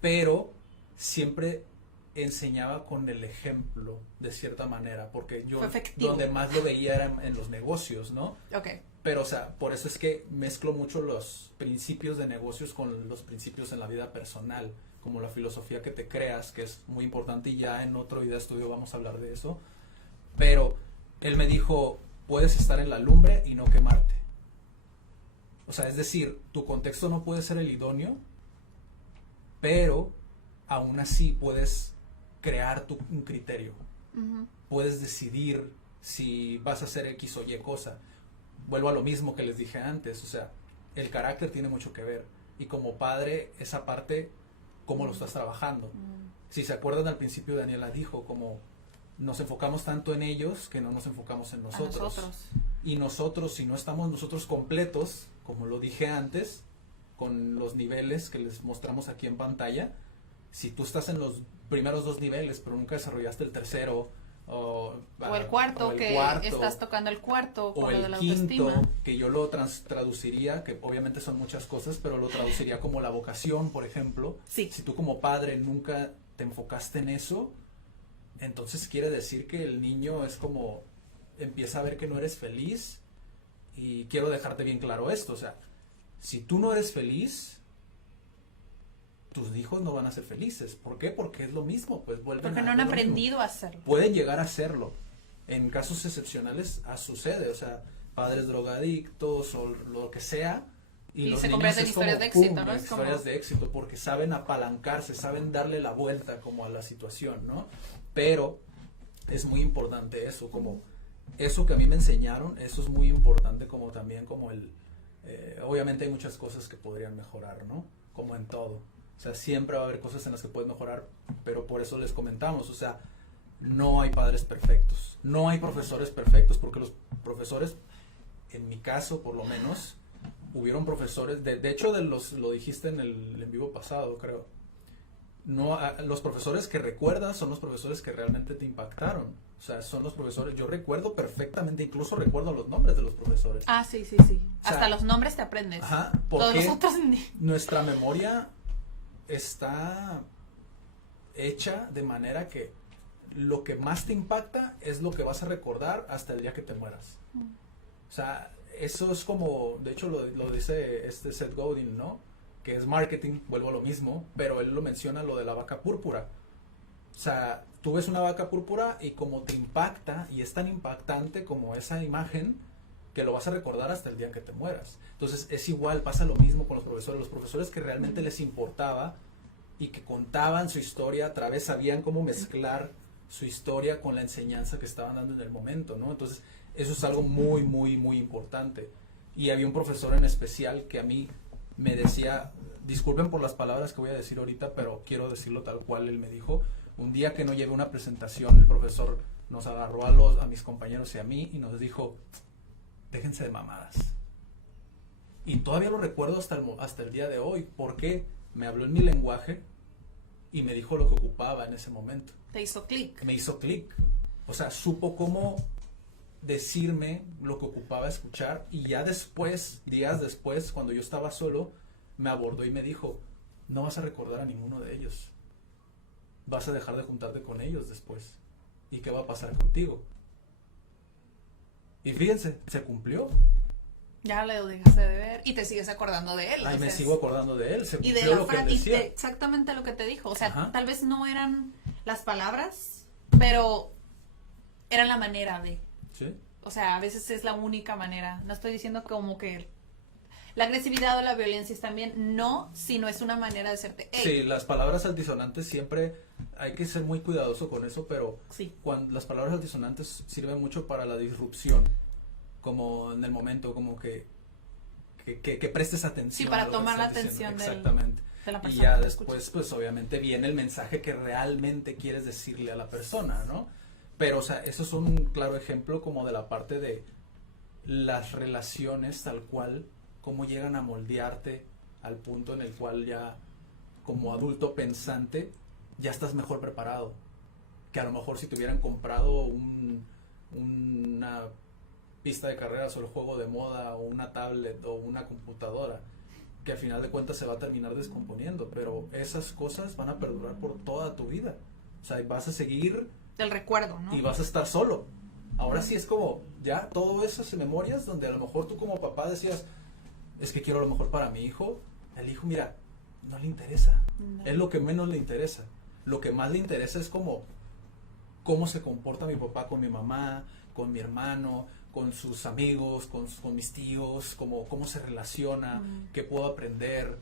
pero siempre enseñaba con el ejemplo, de cierta manera, porque yo donde más lo veía era en los negocios, ¿no? Okay. Pero, o sea, por eso es que mezclo mucho los principios de negocios con los principios en la vida personal, como la filosofía que te creas, que es muy importante, y ya en otro video estudio vamos a hablar de eso. Pero él me dijo, puedes estar en la lumbre y no quemarte. O sea, es decir, tu contexto no puede ser el idóneo, pero aún así puedes crear un criterio. Puedes decidir si vas a hacer X o Y cosa. Vuelvo a lo mismo que les dije antes, o sea, el carácter tiene mucho que ver. Y como padre, esa parte, ¿cómo lo estás trabajando? Si se acuerdan, al principio Daniela dijo, como nos enfocamos tanto en ellos que no nos enfocamos en nosotros. Y nosotros, si no estamos nosotros completos, como lo dije antes, con los niveles que les mostramos aquí en pantalla, si tú estás en los primeros 2 niveles, pero nunca desarrollaste el tercero, o el cuarto, estás tocando el cuarto, o el quinto, que yo lo traduciría, que obviamente son muchas cosas, pero lo traduciría como la vocación, por ejemplo. Sí. Si tú como padre nunca te enfocaste en eso, entonces quiere decir que el niño es como, empieza a ver que no eres feliz, y quiero dejarte bien claro esto, o sea, si tú no eres feliz, tus hijos no van a ser felices. ¿Por qué? Porque es lo mismo, pues vuelven porque no han aprendido a hacerlo. Pueden llegar a hacerlo. En casos excepcionales sucede, o sea, padres drogadictos o lo que sea. Y los se niños convierten en historias de éxito, ¿no? Historias de éxito, porque saben apalancarse, saben darle la vuelta como a la situación, ¿no? Pero es muy importante eso, como eso que a mí me enseñaron, eso es muy importante, como también como obviamente hay muchas cosas que podrían mejorar, ¿no? Como en todo. O sea, siempre va a haber cosas en las que puedes mejorar, pero por eso les comentamos, o sea, no hay padres perfectos, no hay profesores perfectos, porque los profesores, en mi caso por lo menos, hubieron profesores, de hecho lo dijiste en el en vivo pasado, creo, no, los profesores que recuerdas son los profesores que realmente te impactaron, o sea, son los profesores, yo recuerdo perfectamente, incluso recuerdo los nombres de los profesores. Ah, sí, sí, sí, o hasta sea, los nombres te aprendes. Ajá, porque todos los otros nuestra memoria está hecha de manera que lo que más te impacta es lo que vas a recordar hasta el día que te mueras. O sea, eso es como, de hecho lo dice Seth Godin, ¿no? Que es marketing, vuelvo a lo mismo, pero él lo menciona, lo de la vaca púrpura. O sea, tú ves una vaca púrpura y como te impacta, y es tan impactante como esa imagen, que lo vas a recordar hasta el día que te mueras. Entonces es igual, pasa lo mismo con los profesores que realmente les importaba y que contaban su historia, a través sabían cómo mezclar su historia con la enseñanza que estaban dando en el momento, ¿no? Entonces eso es algo muy, muy, muy importante. Y había un profesor en especial que a mí me decía, disculpen por las palabras que voy a decir ahorita, pero quiero decirlo tal cual él me dijo. Un día que no llevé una presentación, el profesor nos agarró a mis compañeros y a mí y nos dijo, déjense de mamadas. Y todavía lo recuerdo hasta el día de hoy, porque me habló en mi lenguaje y me dijo lo que ocupaba en ese momento. Te hizo clic. Me hizo clic. O sea, supo cómo decirme lo que ocupaba escuchar, y ya después, días después, cuando yo estaba solo, me abordó y me dijo, no vas a recordar a ninguno de ellos. Vas a dejar de juntarte con ellos después. ¿Y qué va a pasar contigo? Y fíjense, se cumplió. Ya lo dejaste de ver y te sigues acordando de él. Ay, me sigo acordando de él. Se y de lo que él decía. Exactamente lo que te dijo. O sea, Ajá. Tal vez no eran las palabras, pero era la manera de. ¿Sí? O sea, a veces es la única manera. No estoy diciendo como que la agresividad o la violencia es también, no, sino es una manera de serte. Hey. Sí, las palabras altisonantes siempre hay que ser muy cuidadoso con eso, pero sí. Cuando las palabras altisonantes sirven mucho para la disrupción, como en el momento, como que prestes atención. Sí, para tomar la atención exactamente. De la persona. Y ya después, pues obviamente viene el mensaje que realmente quieres decirle a la persona, ¿no? Pero, o sea, eso es un claro ejemplo como de la parte de las relaciones tal cual, cómo llegan a moldearte al punto en el cual ya como adulto pensante ya estás mejor preparado que a lo mejor si te hubieran comprado una pista de carreras o el juego de moda o una tablet o una computadora, que al final de cuentas se va a terminar descomponiendo, pero esas cosas van a perdurar por toda tu vida. O sea, vas a seguir del recuerdo, ¿no? Y vas a estar solo. Ahora sí es como ya todas esas memorias donde a lo mejor tú como papá decías, es que quiero lo mejor para mi hijo. El hijo, mira, no le interesa. No. Es lo que menos le interesa. Lo que más le interesa es como cómo se comporta mi papá con mi mamá, con mi hermano, con sus amigos, con mis tíos, cómo se relaciona, qué puedo aprender,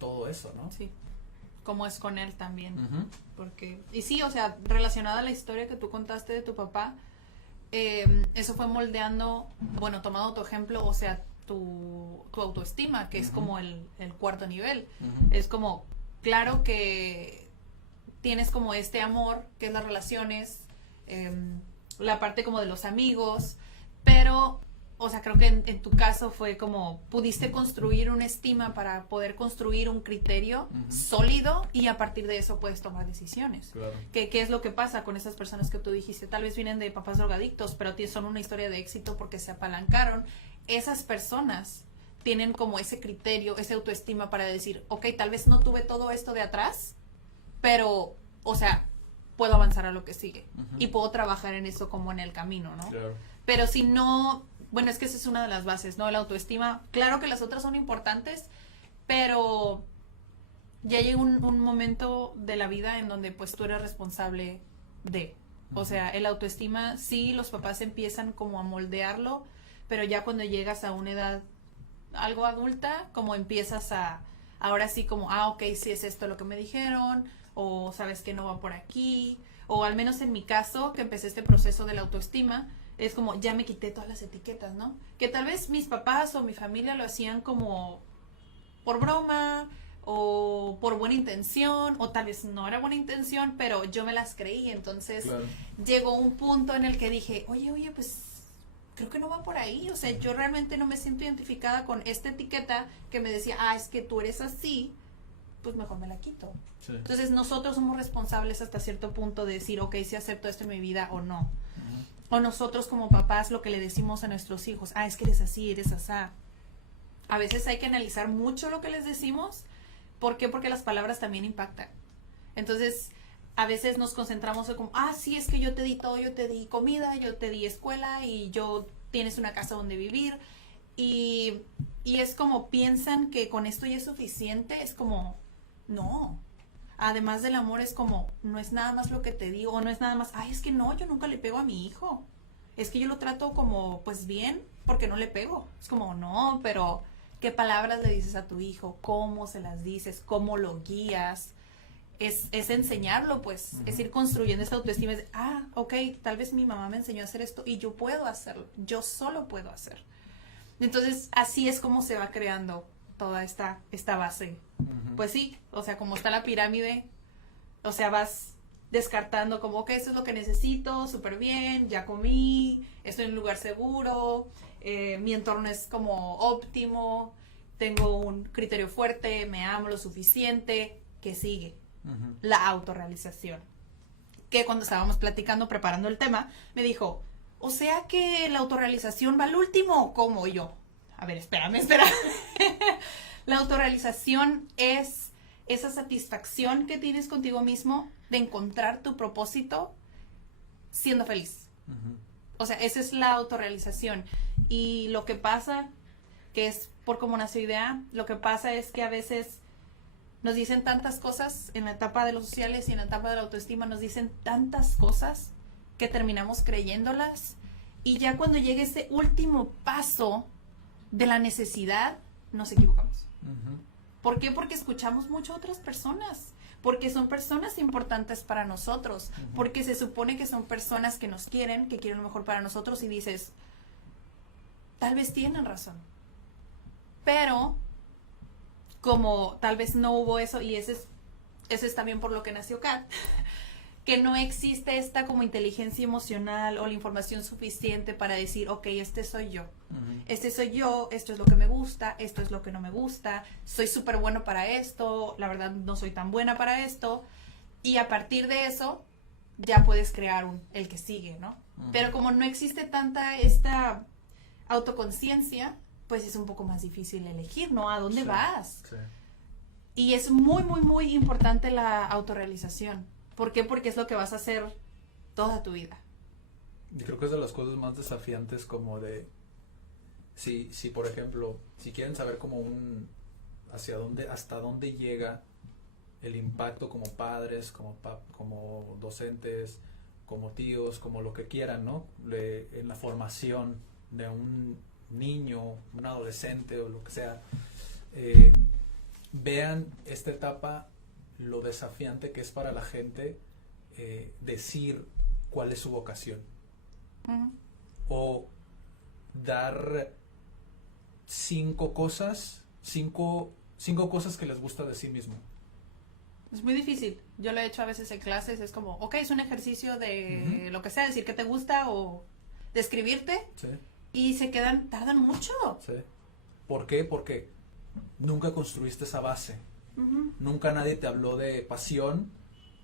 todo eso, ¿no? Sí. Cómo es con él también. Porque, y sí, o sea, relacionada a la historia que tú contaste de tu papá, eso fue moldeando, bueno, tomado tu ejemplo, o sea, tu autoestima, que es como el cuarto nivel. Es como, claro que tienes como este amor, que es las relaciones, la parte como de los amigos, pero, o sea, creo que en tu caso fue como, pudiste construir una estima para poder construir un criterio sólido y a partir de eso puedes tomar decisiones. Claro. ¿Qué es lo que pasa con esas personas que tú dijiste? Tal vez vienen de papás drogadictos, pero son una historia de éxito porque se apalancaron. Esas personas tienen como ese criterio, esa autoestima para decir, ok, tal vez no tuve todo esto de atrás, pero, o sea, puedo avanzar a lo que sigue y puedo trabajar en eso como en el camino, ¿no? Claro. Pero si no, bueno, es que esa es una de las bases, ¿no? La autoestima, claro que las otras son importantes, pero ya llega un momento de la vida en donde pues tú eres responsable de, o sea, el autoestima, sí, los papás empiezan como a moldearlo, pero ya cuando llegas a una edad algo adulta, como empiezas a, ahora sí como, ok, sí es esto lo que me dijeron, o sabes que no va por aquí, o al menos en mi caso, que empecé este proceso de la autoestima, es como, ya me quité todas las etiquetas, ¿no? Que tal vez mis papás o mi familia lo hacían como por broma, o por buena intención, o tal vez no era buena intención, pero yo me las creí, entonces Claro. llegó un punto en el que dije, oye, pues creo que no va por ahí, o sea, yo realmente no me siento identificada con esta etiqueta que me decía, es que tú eres así, pues mejor me la quito. Sí. Entonces nosotros somos responsables hasta cierto punto de decir, ok, si acepto esto en mi vida o no. O nosotros como papás lo que le decimos a nuestros hijos, es que eres así, eres asá. A veces hay que analizar mucho lo que les decimos. ¿Por qué? Porque las palabras también impactan. Entonces, a veces nos concentramos en como, sí, es que yo te di todo, yo te di comida, yo te di escuela y yo tienes una casa donde vivir. Y es como piensan que con esto ya es suficiente, es como, no. Además del amor es como, no es nada más lo que te digo, o no es nada más, es que no, yo nunca le pego a mi hijo. Es que yo lo trato como, pues bien, porque no le pego. Es como, no, pero ¿qué palabras le dices a tu hijo? ¿Cómo se las dices? ¿Cómo lo guías? Es enseñarlo, pues, es ir construyendo esta autoestima. Es, ok, tal vez mi mamá me enseñó a hacer esto y yo puedo hacerlo, yo solo puedo hacer. Entonces, así es como se va creando toda esta base. Pues sí, o sea, como está la pirámide, o sea, vas descartando como, ok, eso es lo que necesito, súper bien, ya comí, estoy en un lugar seguro, mi entorno es como óptimo, tengo un criterio fuerte, me amo lo suficiente, ¿qué sigue? La autorrealización. Que cuando estábamos platicando, preparando el tema, me dijo, o sea que la autorrealización va al último, ¿cómo? Y yo, a ver, espérame. La autorrealización es esa satisfacción que tienes contigo mismo de encontrar tu propósito siendo feliz. O sea, esa es la autorrealización. Y lo que pasa, que es por cómo nació Idea, lo que pasa es que a veces nos dicen tantas cosas en la etapa de los sociales y en la etapa de la autoestima, nos dicen tantas cosas que terminamos creyéndolas. Y ya cuando llegue ese último paso de la necesidad, nos equivocamos. ¿Por qué? Porque escuchamos mucho a otras personas, porque son personas importantes para nosotros, porque se supone que son personas que nos quieren, que quieren lo mejor para nosotros y dices, tal vez tienen razón, pero como tal vez no hubo eso y ese es también por lo que nació Kat, que no existe esta como inteligencia emocional o la información suficiente para decir, ok, este soy yo. Este soy yo, esto es lo que me gusta, esto es lo que no me gusta, soy súper bueno para esto, la verdad no soy tan buena para esto. Y a partir de eso, ya puedes crear el que sigue, ¿no? Pero como no existe tanta esta autoconciencia, pues es un poco más difícil elegir, ¿no? ¿A dónde vas? Sí. Y es muy, muy, muy importante la autorrealización. ¿Por qué? Porque es lo que vas a hacer toda tu vida. Y creo que es de las cosas más desafiantes como de, si por ejemplo, si quieren saber como hasta dónde llega el impacto como padres, como docentes, como tíos, como lo que quieran, ¿no? En la formación de un niño, un adolescente o lo que sea, vean esta etapa, lo desafiante que es para la gente decir cuál es su vocación. O dar cinco cosas que les gusta de sí mismo. Es muy difícil. Yo lo he hecho a veces en clases, es como, ok, es un ejercicio de lo que sea, decir que te gusta o describirte. Sí. Y tardan mucho. Sí. ¿Por qué? Porque nunca construiste esa base. Nunca nadie te habló de pasión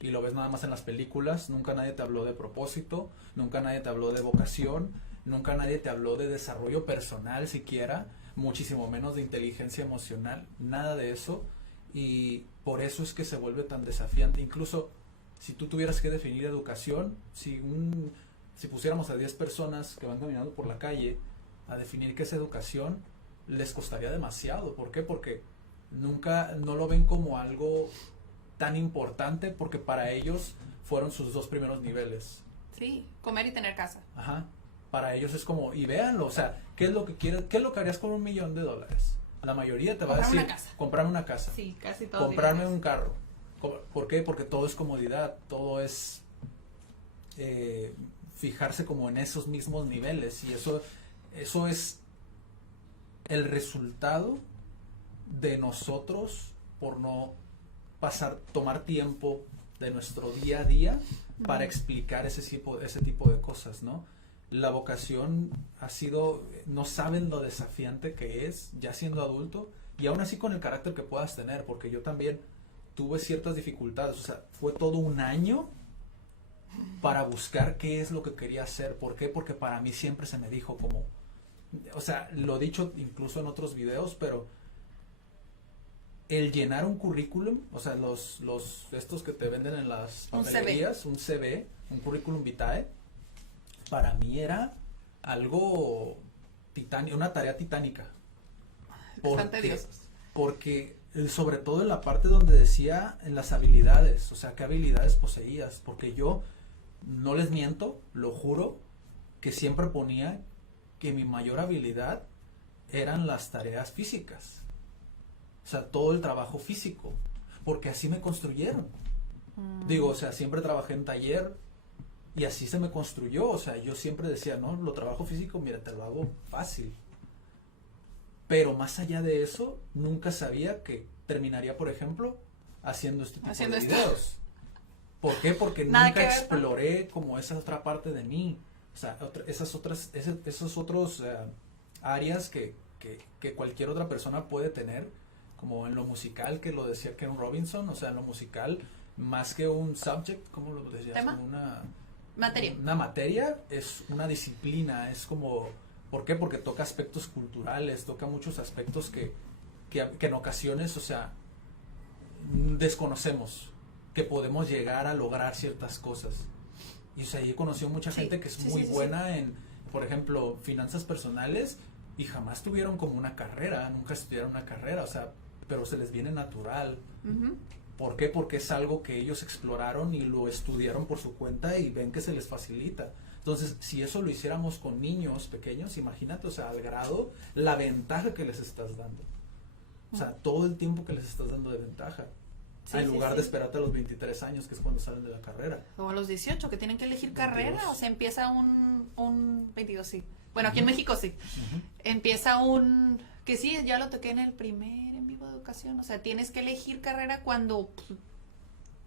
y lo ves nada más en las películas. Nunca nadie te habló de propósito. Nunca nadie te habló de vocación. Nunca nadie te habló de desarrollo personal siquiera. Muchísimo menos de inteligencia emocional. Nada de eso. Y por eso es que se vuelve tan desafiante. Incluso si tú tuvieras que definir educación, si pusiéramos a 10 personas que van caminando por la calle a definir qué es educación, les costaría demasiado. ¿Por qué? Porque no lo ven como algo tan importante, porque para ellos fueron sus 2 primeros niveles. Sí, comer y tener casa. Ajá. Para ellos es como, y véanlo, o sea, ¿qué es lo que quieres? ¿Qué es lo que harías con $1 millón? La mayoría te va a decir, comprarme una casa. Sí, casi todo. Comprarme un carro. ¿Por qué? Porque todo es comodidad, todo es fijarse como en esos mismos niveles, y eso es el resultado de nosotros por no tomar tiempo de nuestro día a día para explicar ese tipo de cosas, ¿no? La vocación no saben lo desafiante que es ya siendo adulto, y aún así con el carácter que puedas tener, porque yo también tuve ciertas dificultades, o sea, fue todo un año para buscar qué es lo que quería hacer. ¿Por qué? Porque para mí siempre se me dijo como, o sea, lo he dicho incluso en otros videos, pero el llenar un currículum, o sea, estos que te venden en las papelerías, un CV, un currículum vitae, para mí era algo una tarea titánica. Bastante tediosos. Porque sobre todo en la parte donde decía en las habilidades, o sea, qué habilidades poseías, porque yo no les miento, lo juro, que siempre ponía que mi mayor habilidad eran las tareas físicas, o sea, todo el trabajo físico, porque así me construyeron. Digo, o sea, siempre trabajé en taller y así se me construyó, o sea, yo siempre decía, no, lo trabajo físico, mira, te lo hago fácil. Pero más allá de eso, nunca sabía que terminaría, por ejemplo, haciendo este tipo de videos. ¿Por qué? Porque nunca exploré como esa otra parte de mí. O sea, esos otros áreas que cualquier otra persona puede tener, como en lo musical, que lo decía Ken Robinson, o sea, en lo musical, más que un subject, ¿cómo lo decías? ¿Tema? Como una materia, es una disciplina, es como... ¿Por qué? Porque toca aspectos culturales, toca muchos aspectos que en ocasiones, o sea, desconocemos, que podemos llegar a lograr ciertas cosas. Y o sea, yo he conocido mucha gente que es muy buena en, por ejemplo, finanzas personales, y jamás tuvieron como una carrera, nunca estudiaron una carrera, o sea, pero se les viene natural. ¿Por qué? Porque es algo que ellos exploraron y lo estudiaron por su cuenta y ven que se les facilita. Entonces, si eso lo hiciéramos con niños pequeños, imagínate, o sea, al grado, la ventaja que les estás dando. O sea, todo el tiempo que les estás dando de ventaja. En lugar de esperarte a los 23 años, que es cuando salen de la carrera. O a los 18, que tienen que elegir 22. Carrera, o sea, empieza un 22, sí. Bueno, aquí en México sí. Empieza que sí, ya lo toqué en el primer en vivo de educación. O sea, tienes que elegir carrera cuando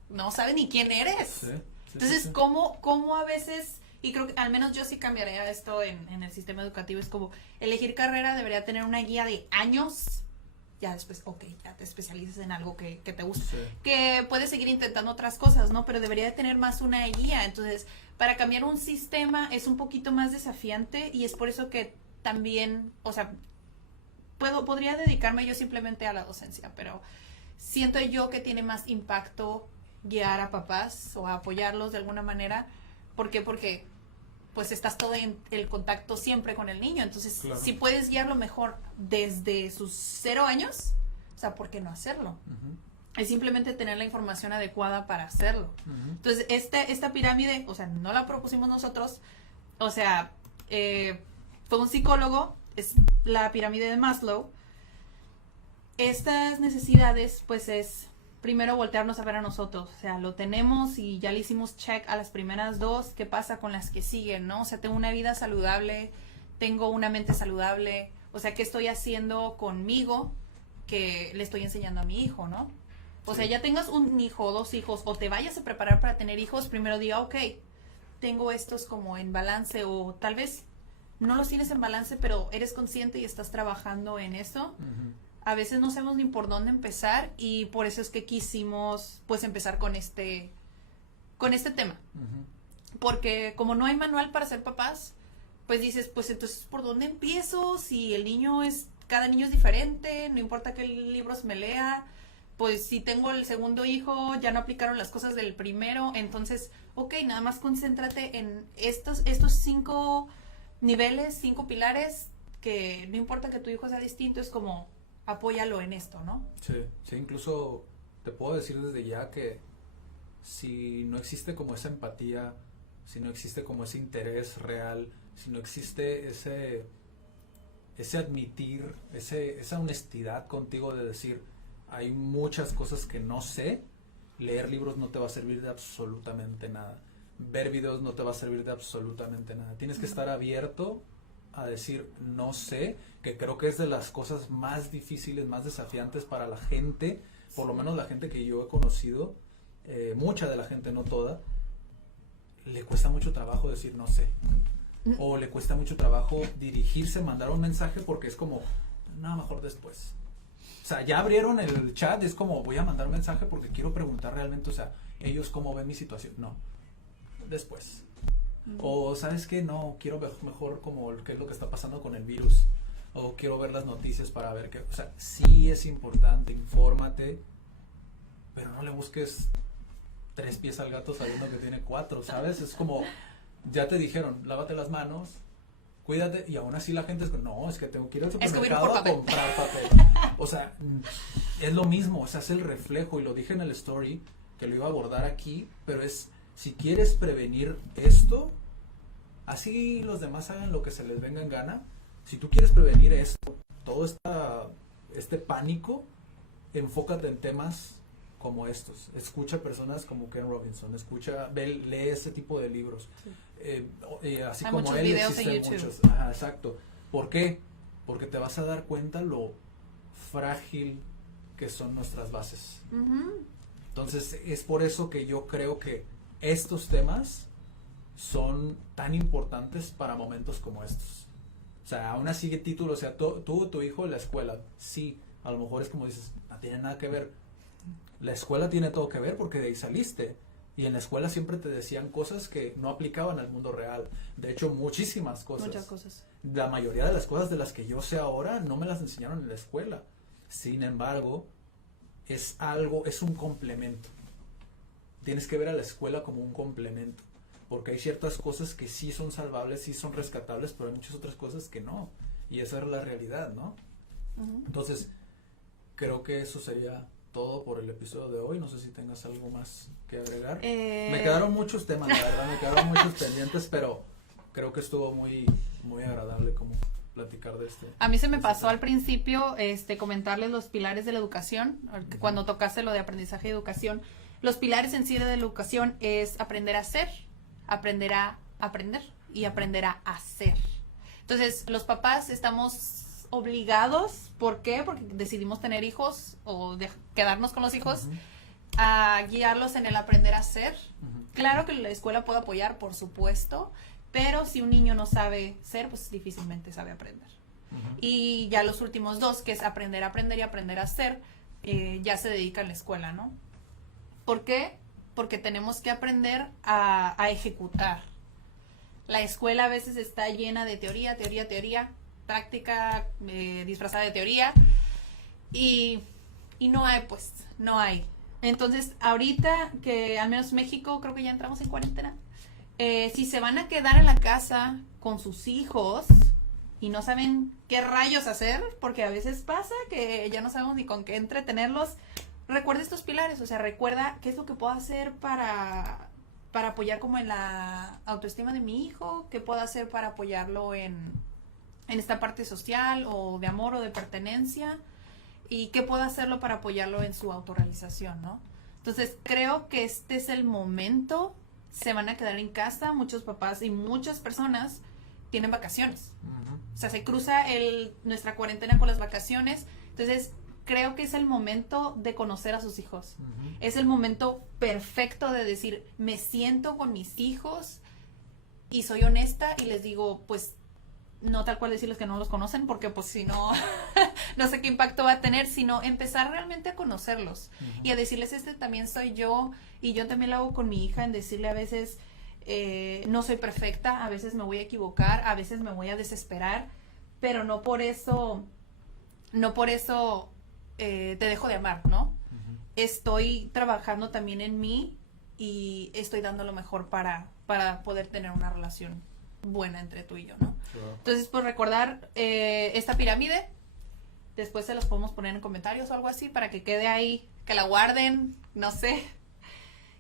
no sabes ni quién eres. Sí. Entonces, sí. ¿cómo a veces, y creo que al menos yo sí cambiaría esto en el sistema educativo, es como elegir carrera debería tener una guía de años, ya después, ya te especializas en algo que te gusta, Sí. que puedes seguir intentando otras cosas, ¿no? Pero debería de tener más una guía. Entonces, para cambiar un sistema es un poquito más desafiante y es por eso que también, o sea, podría dedicarme yo simplemente a la docencia, pero siento yo que tiene más impacto guiar a papás o a apoyarlos de alguna manera. ¿Por qué? Porque pues estás todo en el contacto siempre con el niño. Entonces, Claro. si puedes guiarlo mejor desde sus 0 años, o sea, ¿por qué no hacerlo? Uh-huh. Es simplemente tener la información adecuada para hacerlo. Uh-huh. Entonces, esta pirámide, o sea, no la propusimos nosotros, o sea, fue un psicólogo, es la pirámide de Maslow. Estas necesidades, pues es primero voltearnos a ver a nosotros, o sea, lo tenemos y ya le hicimos check a las primeras 2, ¿qué pasa con las que siguen, no? O sea, tengo una vida saludable, tengo una mente saludable, o sea, ¿qué estoy haciendo conmigo que le estoy enseñando a mi hijo, no? O sea, ya tengas un hijo o 2 hijos o te vayas a preparar para tener hijos, primero diga, ok, tengo estos como en balance o tal vez no los tienes en balance, pero eres consciente y estás trabajando en eso. Uh-huh. A veces no sabemos ni por dónde empezar y por eso es que quisimos pues empezar con este tema. Uh-huh. Porque como no hay manual para ser papás, pues dices, pues entonces ¿por dónde empiezo? Si cada niño es diferente, no importa qué libros me lea, pues si tengo el segundo hijo, ya no aplicaron las cosas del primero, entonces, ok, nada más concéntrate en estos 5 niveles, 5 pilares, que no importa que tu hijo sea distinto, es como apóyalo en esto, ¿no? Sí, incluso te puedo decir desde ya que si no existe como esa empatía, si no existe como ese interés real, si no existe ese admitir, esa honestidad contigo de decir, hay muchas cosas que no sé, leer libros no te va a servir de absolutamente nada, ver videos no te va a servir de absolutamente nada, tienes que estar abierto a decir no sé, que creo que es de las cosas más difíciles, más desafiantes para la gente, por lo menos la gente que yo he conocido, mucha de la gente, no toda, le cuesta mucho trabajo decir no sé, o le cuesta mucho trabajo dirigirse, mandar un mensaje porque es como, no, mejor después. O sea, ya abrieron el chat, es como, voy a mandar un mensaje porque quiero preguntar realmente, o sea, ellos cómo ven mi situación. No, después. O, ¿sabes qué? No, quiero ver mejor como qué es lo que está pasando con el virus. O quiero ver las noticias para ver qué. O sea, sí es importante, infórmate, pero no le busques 3 pies al gato sabiendo que tiene 4, ¿sabes? Es como, ya te dijeron, lávate las manos, cuídate, y aún así la gente es como, no, es que tengo que ir al supermercado a comprar papel. O sea, es lo mismo, o sea, es el reflejo, y lo dije en el story, que lo iba a abordar aquí, pero es, si quieres prevenir esto, así los demás hagan lo que se les venga en gana, si tú quieres prevenir esto, todo este pánico, enfócate en temas como estos, escucha personas como Ken Robinson, lee ese tipo de libros, sí. Así hay como muchos él videos en existen YouTube. muchos. Ajá, exacto. ¿Por qué? Porque te vas a dar cuenta lo frágil que son nuestras bases. Uh-huh. Entonces es por eso que yo creo que estos temas son tan importantes para momentos como estos. O sea, aún así el título, o sea, tú, tu hijo, la escuela, sí, a lo mejor es como dices, no tiene nada que ver. La escuela tiene todo que ver porque de ahí saliste. Y en la escuela siempre te decían cosas que no aplicaban al mundo real. De hecho, muchísimas cosas. Muchas cosas. La mayoría de las cosas de las que yo sé ahora no me las enseñaron en la escuela. Sin embargo, es un complemento. Tienes que ver a la escuela como un complemento. Porque hay ciertas cosas que sí son salvables, sí son rescatables, pero hay muchas otras cosas que no. Y esa era la realidad, ¿no? Uh-huh. Entonces, creo que eso sería todo por el episodio de hoy. No sé si tengas algo más que agregar. Me quedaron muchos temas, la verdad, me quedaron muchos pendientes, pero creo que estuvo muy, muy agradable como platicar de este. A mí se me pasó al principio comentarles los pilares de la educación, Uh-huh. cuando tocaste lo de aprendizaje y educación. Los pilares en sí de la educación es aprender a ser, aprender a aprender y aprender a hacer. Entonces, los papás estamos obligados, ¿por qué? Porque decidimos tener hijos o quedarnos con los hijos. Uh-huh. a guiarlos en el aprender a hacer. Ujú. Claro que la escuela puede apoyar, por supuesto, pero si un niño no sabe ser, pues difícilmente sabe aprender. Ujú. Y ya los últimos dos, que es aprender a aprender y aprender a hacer, ya se dedica en la escuela, ¿no? ¿Por qué? Porque tenemos que aprender a ejecutar. La escuela a veces está llena de teoría, práctica disfrazada de teoría, y no hay, pues, no hay. Entonces, ahorita que al menos México, creo que ya entramos en cuarentena, si se van a quedar en la casa con sus hijos y no saben qué rayos hacer, porque a veces pasa que ya no sabemos ni con qué entretenerlos, recuerda estos pilares, o sea, recuerda qué es lo que puedo hacer para apoyar como en la autoestima de mi hijo, qué puedo hacer para apoyarlo en esta parte social o de amor o de pertenencia, y qué puedo hacerlo para apoyarlo en su autorrealización, ¿no? Entonces, creo que este es el momento, se van a quedar en casa, muchos papás y muchas personas tienen vacaciones. Ujú. O sea, se cruza nuestra cuarentena con las vacaciones. Entonces, creo que es el momento de conocer a sus hijos. Ujú. Es el momento perfecto de decir, me siento con mis hijos y soy honesta y les digo, pues, no tal cual decirles que no los conocen, porque pues si no, no sé qué impacto va a tener, sino empezar realmente a conocerlos Ujú. y a decirles, este también soy yo, y yo también lo hago con mi hija, en decirle a veces, no soy perfecta, a veces me voy a equivocar, a veces me voy a desesperar, pero no por eso te dejo de amar, ¿no? Ujú. Estoy trabajando también en mí y estoy dando lo mejor para poder tener una relación buena entre tú y yo, ¿no? Claro. Entonces, pues recordar esta pirámide, después se los podemos poner en comentarios o algo así para que quede ahí, que la guarden, no sé.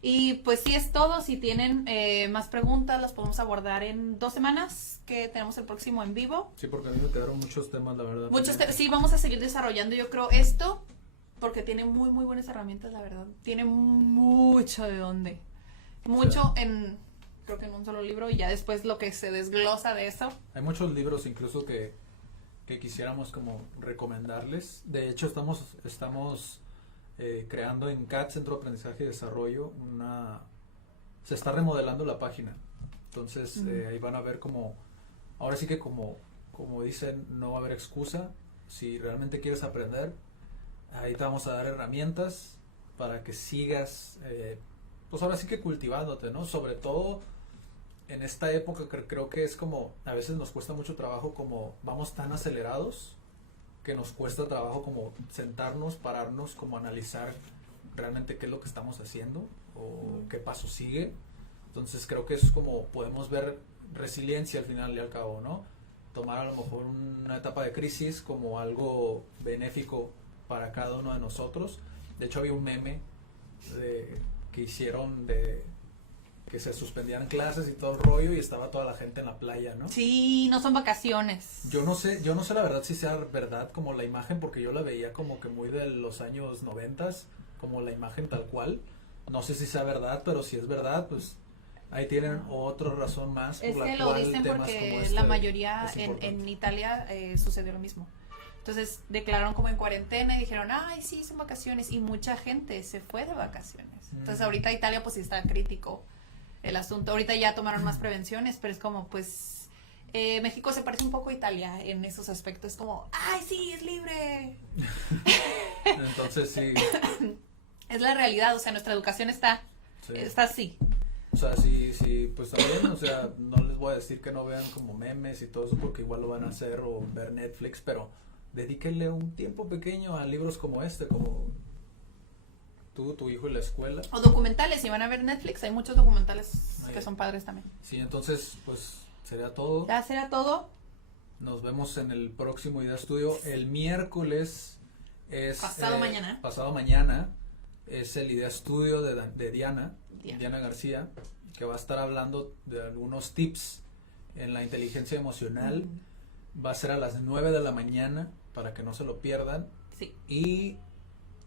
Y pues sí es todo. Si tienen más preguntas, las podemos abordar en 2 semanas, que tenemos el próximo en vivo. Sí, porque a mí me quedaron muchos temas, la verdad. Sí, vamos a seguir desarrollando, yo creo, esto, porque tiene muy, muy buenas herramientas, la verdad. Tiene mucho de dónde. Mucho creo que en un solo libro, y ya después lo que se desglosa de eso. Hay muchos libros incluso que quisiéramos como recomendarles. De hecho, estamos creando en CAT, Centro de Aprendizaje y Desarrollo, se está remodelando la página. Entonces, ahí van a ver ahora sí que como dicen, no va a haber excusa. Si realmente quieres aprender, ahí te vamos a dar herramientas para que sigas, pues ahora sí que cultivándote, ¿no? Sobre todo en esta época que creo que es como, a veces nos cuesta mucho trabajo, como vamos tan acelerados, que nos cuesta trabajo como sentarnos, pararnos, como analizar realmente qué es lo que estamos haciendo o qué paso sigue. Entonces creo que eso es como podemos ver resiliencia al final y al cabo, ¿no? Tomar a lo mejor una etapa de crisis como algo benéfico para cada uno de nosotros. De hecho había un meme que hicieron de que se suspendían clases y todo el rollo y estaba toda la gente en la playa, ¿no? Sí, no son vacaciones. Yo no sé la verdad si sea verdad como la imagen, porque yo la veía como que muy de los años 90, como la imagen tal cual. No sé si sea verdad, pero si es verdad, pues ahí tienen otra razón más por Es la que lo cual dicen temas porque como este la mayoría es importante. en Italia sucedió lo mismo. Entonces declararon como en cuarentena y dijeron, ay, sí, son vacaciones. Y mucha gente se fue de vacaciones. Entonces ahorita Italia pues sí está crítico el asunto. Ahorita ya tomaron más prevenciones, pero es como pues México se parece un poco a Italia en esos aspectos. Como, ay, sí, es libre. Entonces sí, Es la realidad, o sea, nuestra educación está así. o sea, sí, pues también, o sea, no les voy a decir que no vean como memes y todo eso, porque igual lo van a hacer, o ver Netflix, pero dedíquenle un tiempo pequeño a libros como este, como tú, tu hijo y la escuela. O documentales, si van a ver Netflix, hay muchos documentales Ahí. que son padres también. Sí, entonces, pues, sería todo. Ya será todo. Nos vemos en el próximo Idea Estudio. El miércoles es... Pasado mañana. Pasado mañana es el Idea Estudio de Diana García, que va a estar hablando de algunos tips en la inteligencia emocional. Va a ser a las 9 de la mañana, para que no se lo pierdan. Sí. Y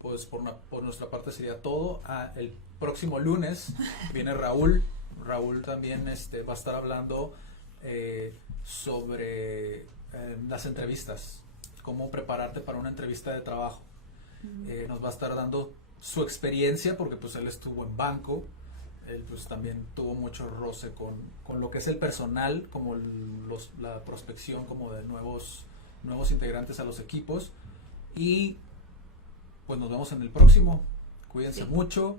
pues por nuestra parte sería todo. El próximo lunes viene Raúl también va a estar hablando sobre las entrevistas, cómo prepararte para una entrevista de trabajo. Nos va a estar dando su experiencia, porque pues él estuvo en banco, él pues también tuvo mucho roce con lo que es el personal, como la prospección como de nuevos integrantes a los equipos. Y pues nos vemos en el próximo. Cuídense mucho.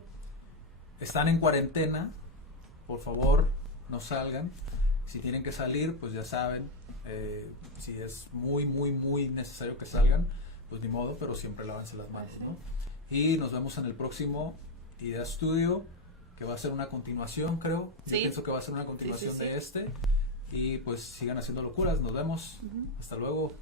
Están en cuarentena. Por favor, no salgan. Si tienen que salir, pues ya saben. Si es muy, muy, muy necesario que salgan, pues ni modo, pero siempre lávense las manos, ¿no? Y nos vemos en el próximo Idea Studio, que va a ser una continuación, creo. Yo pienso que va a ser una continuación de este. Y pues sigan haciendo locuras. Nos vemos. Hasta luego.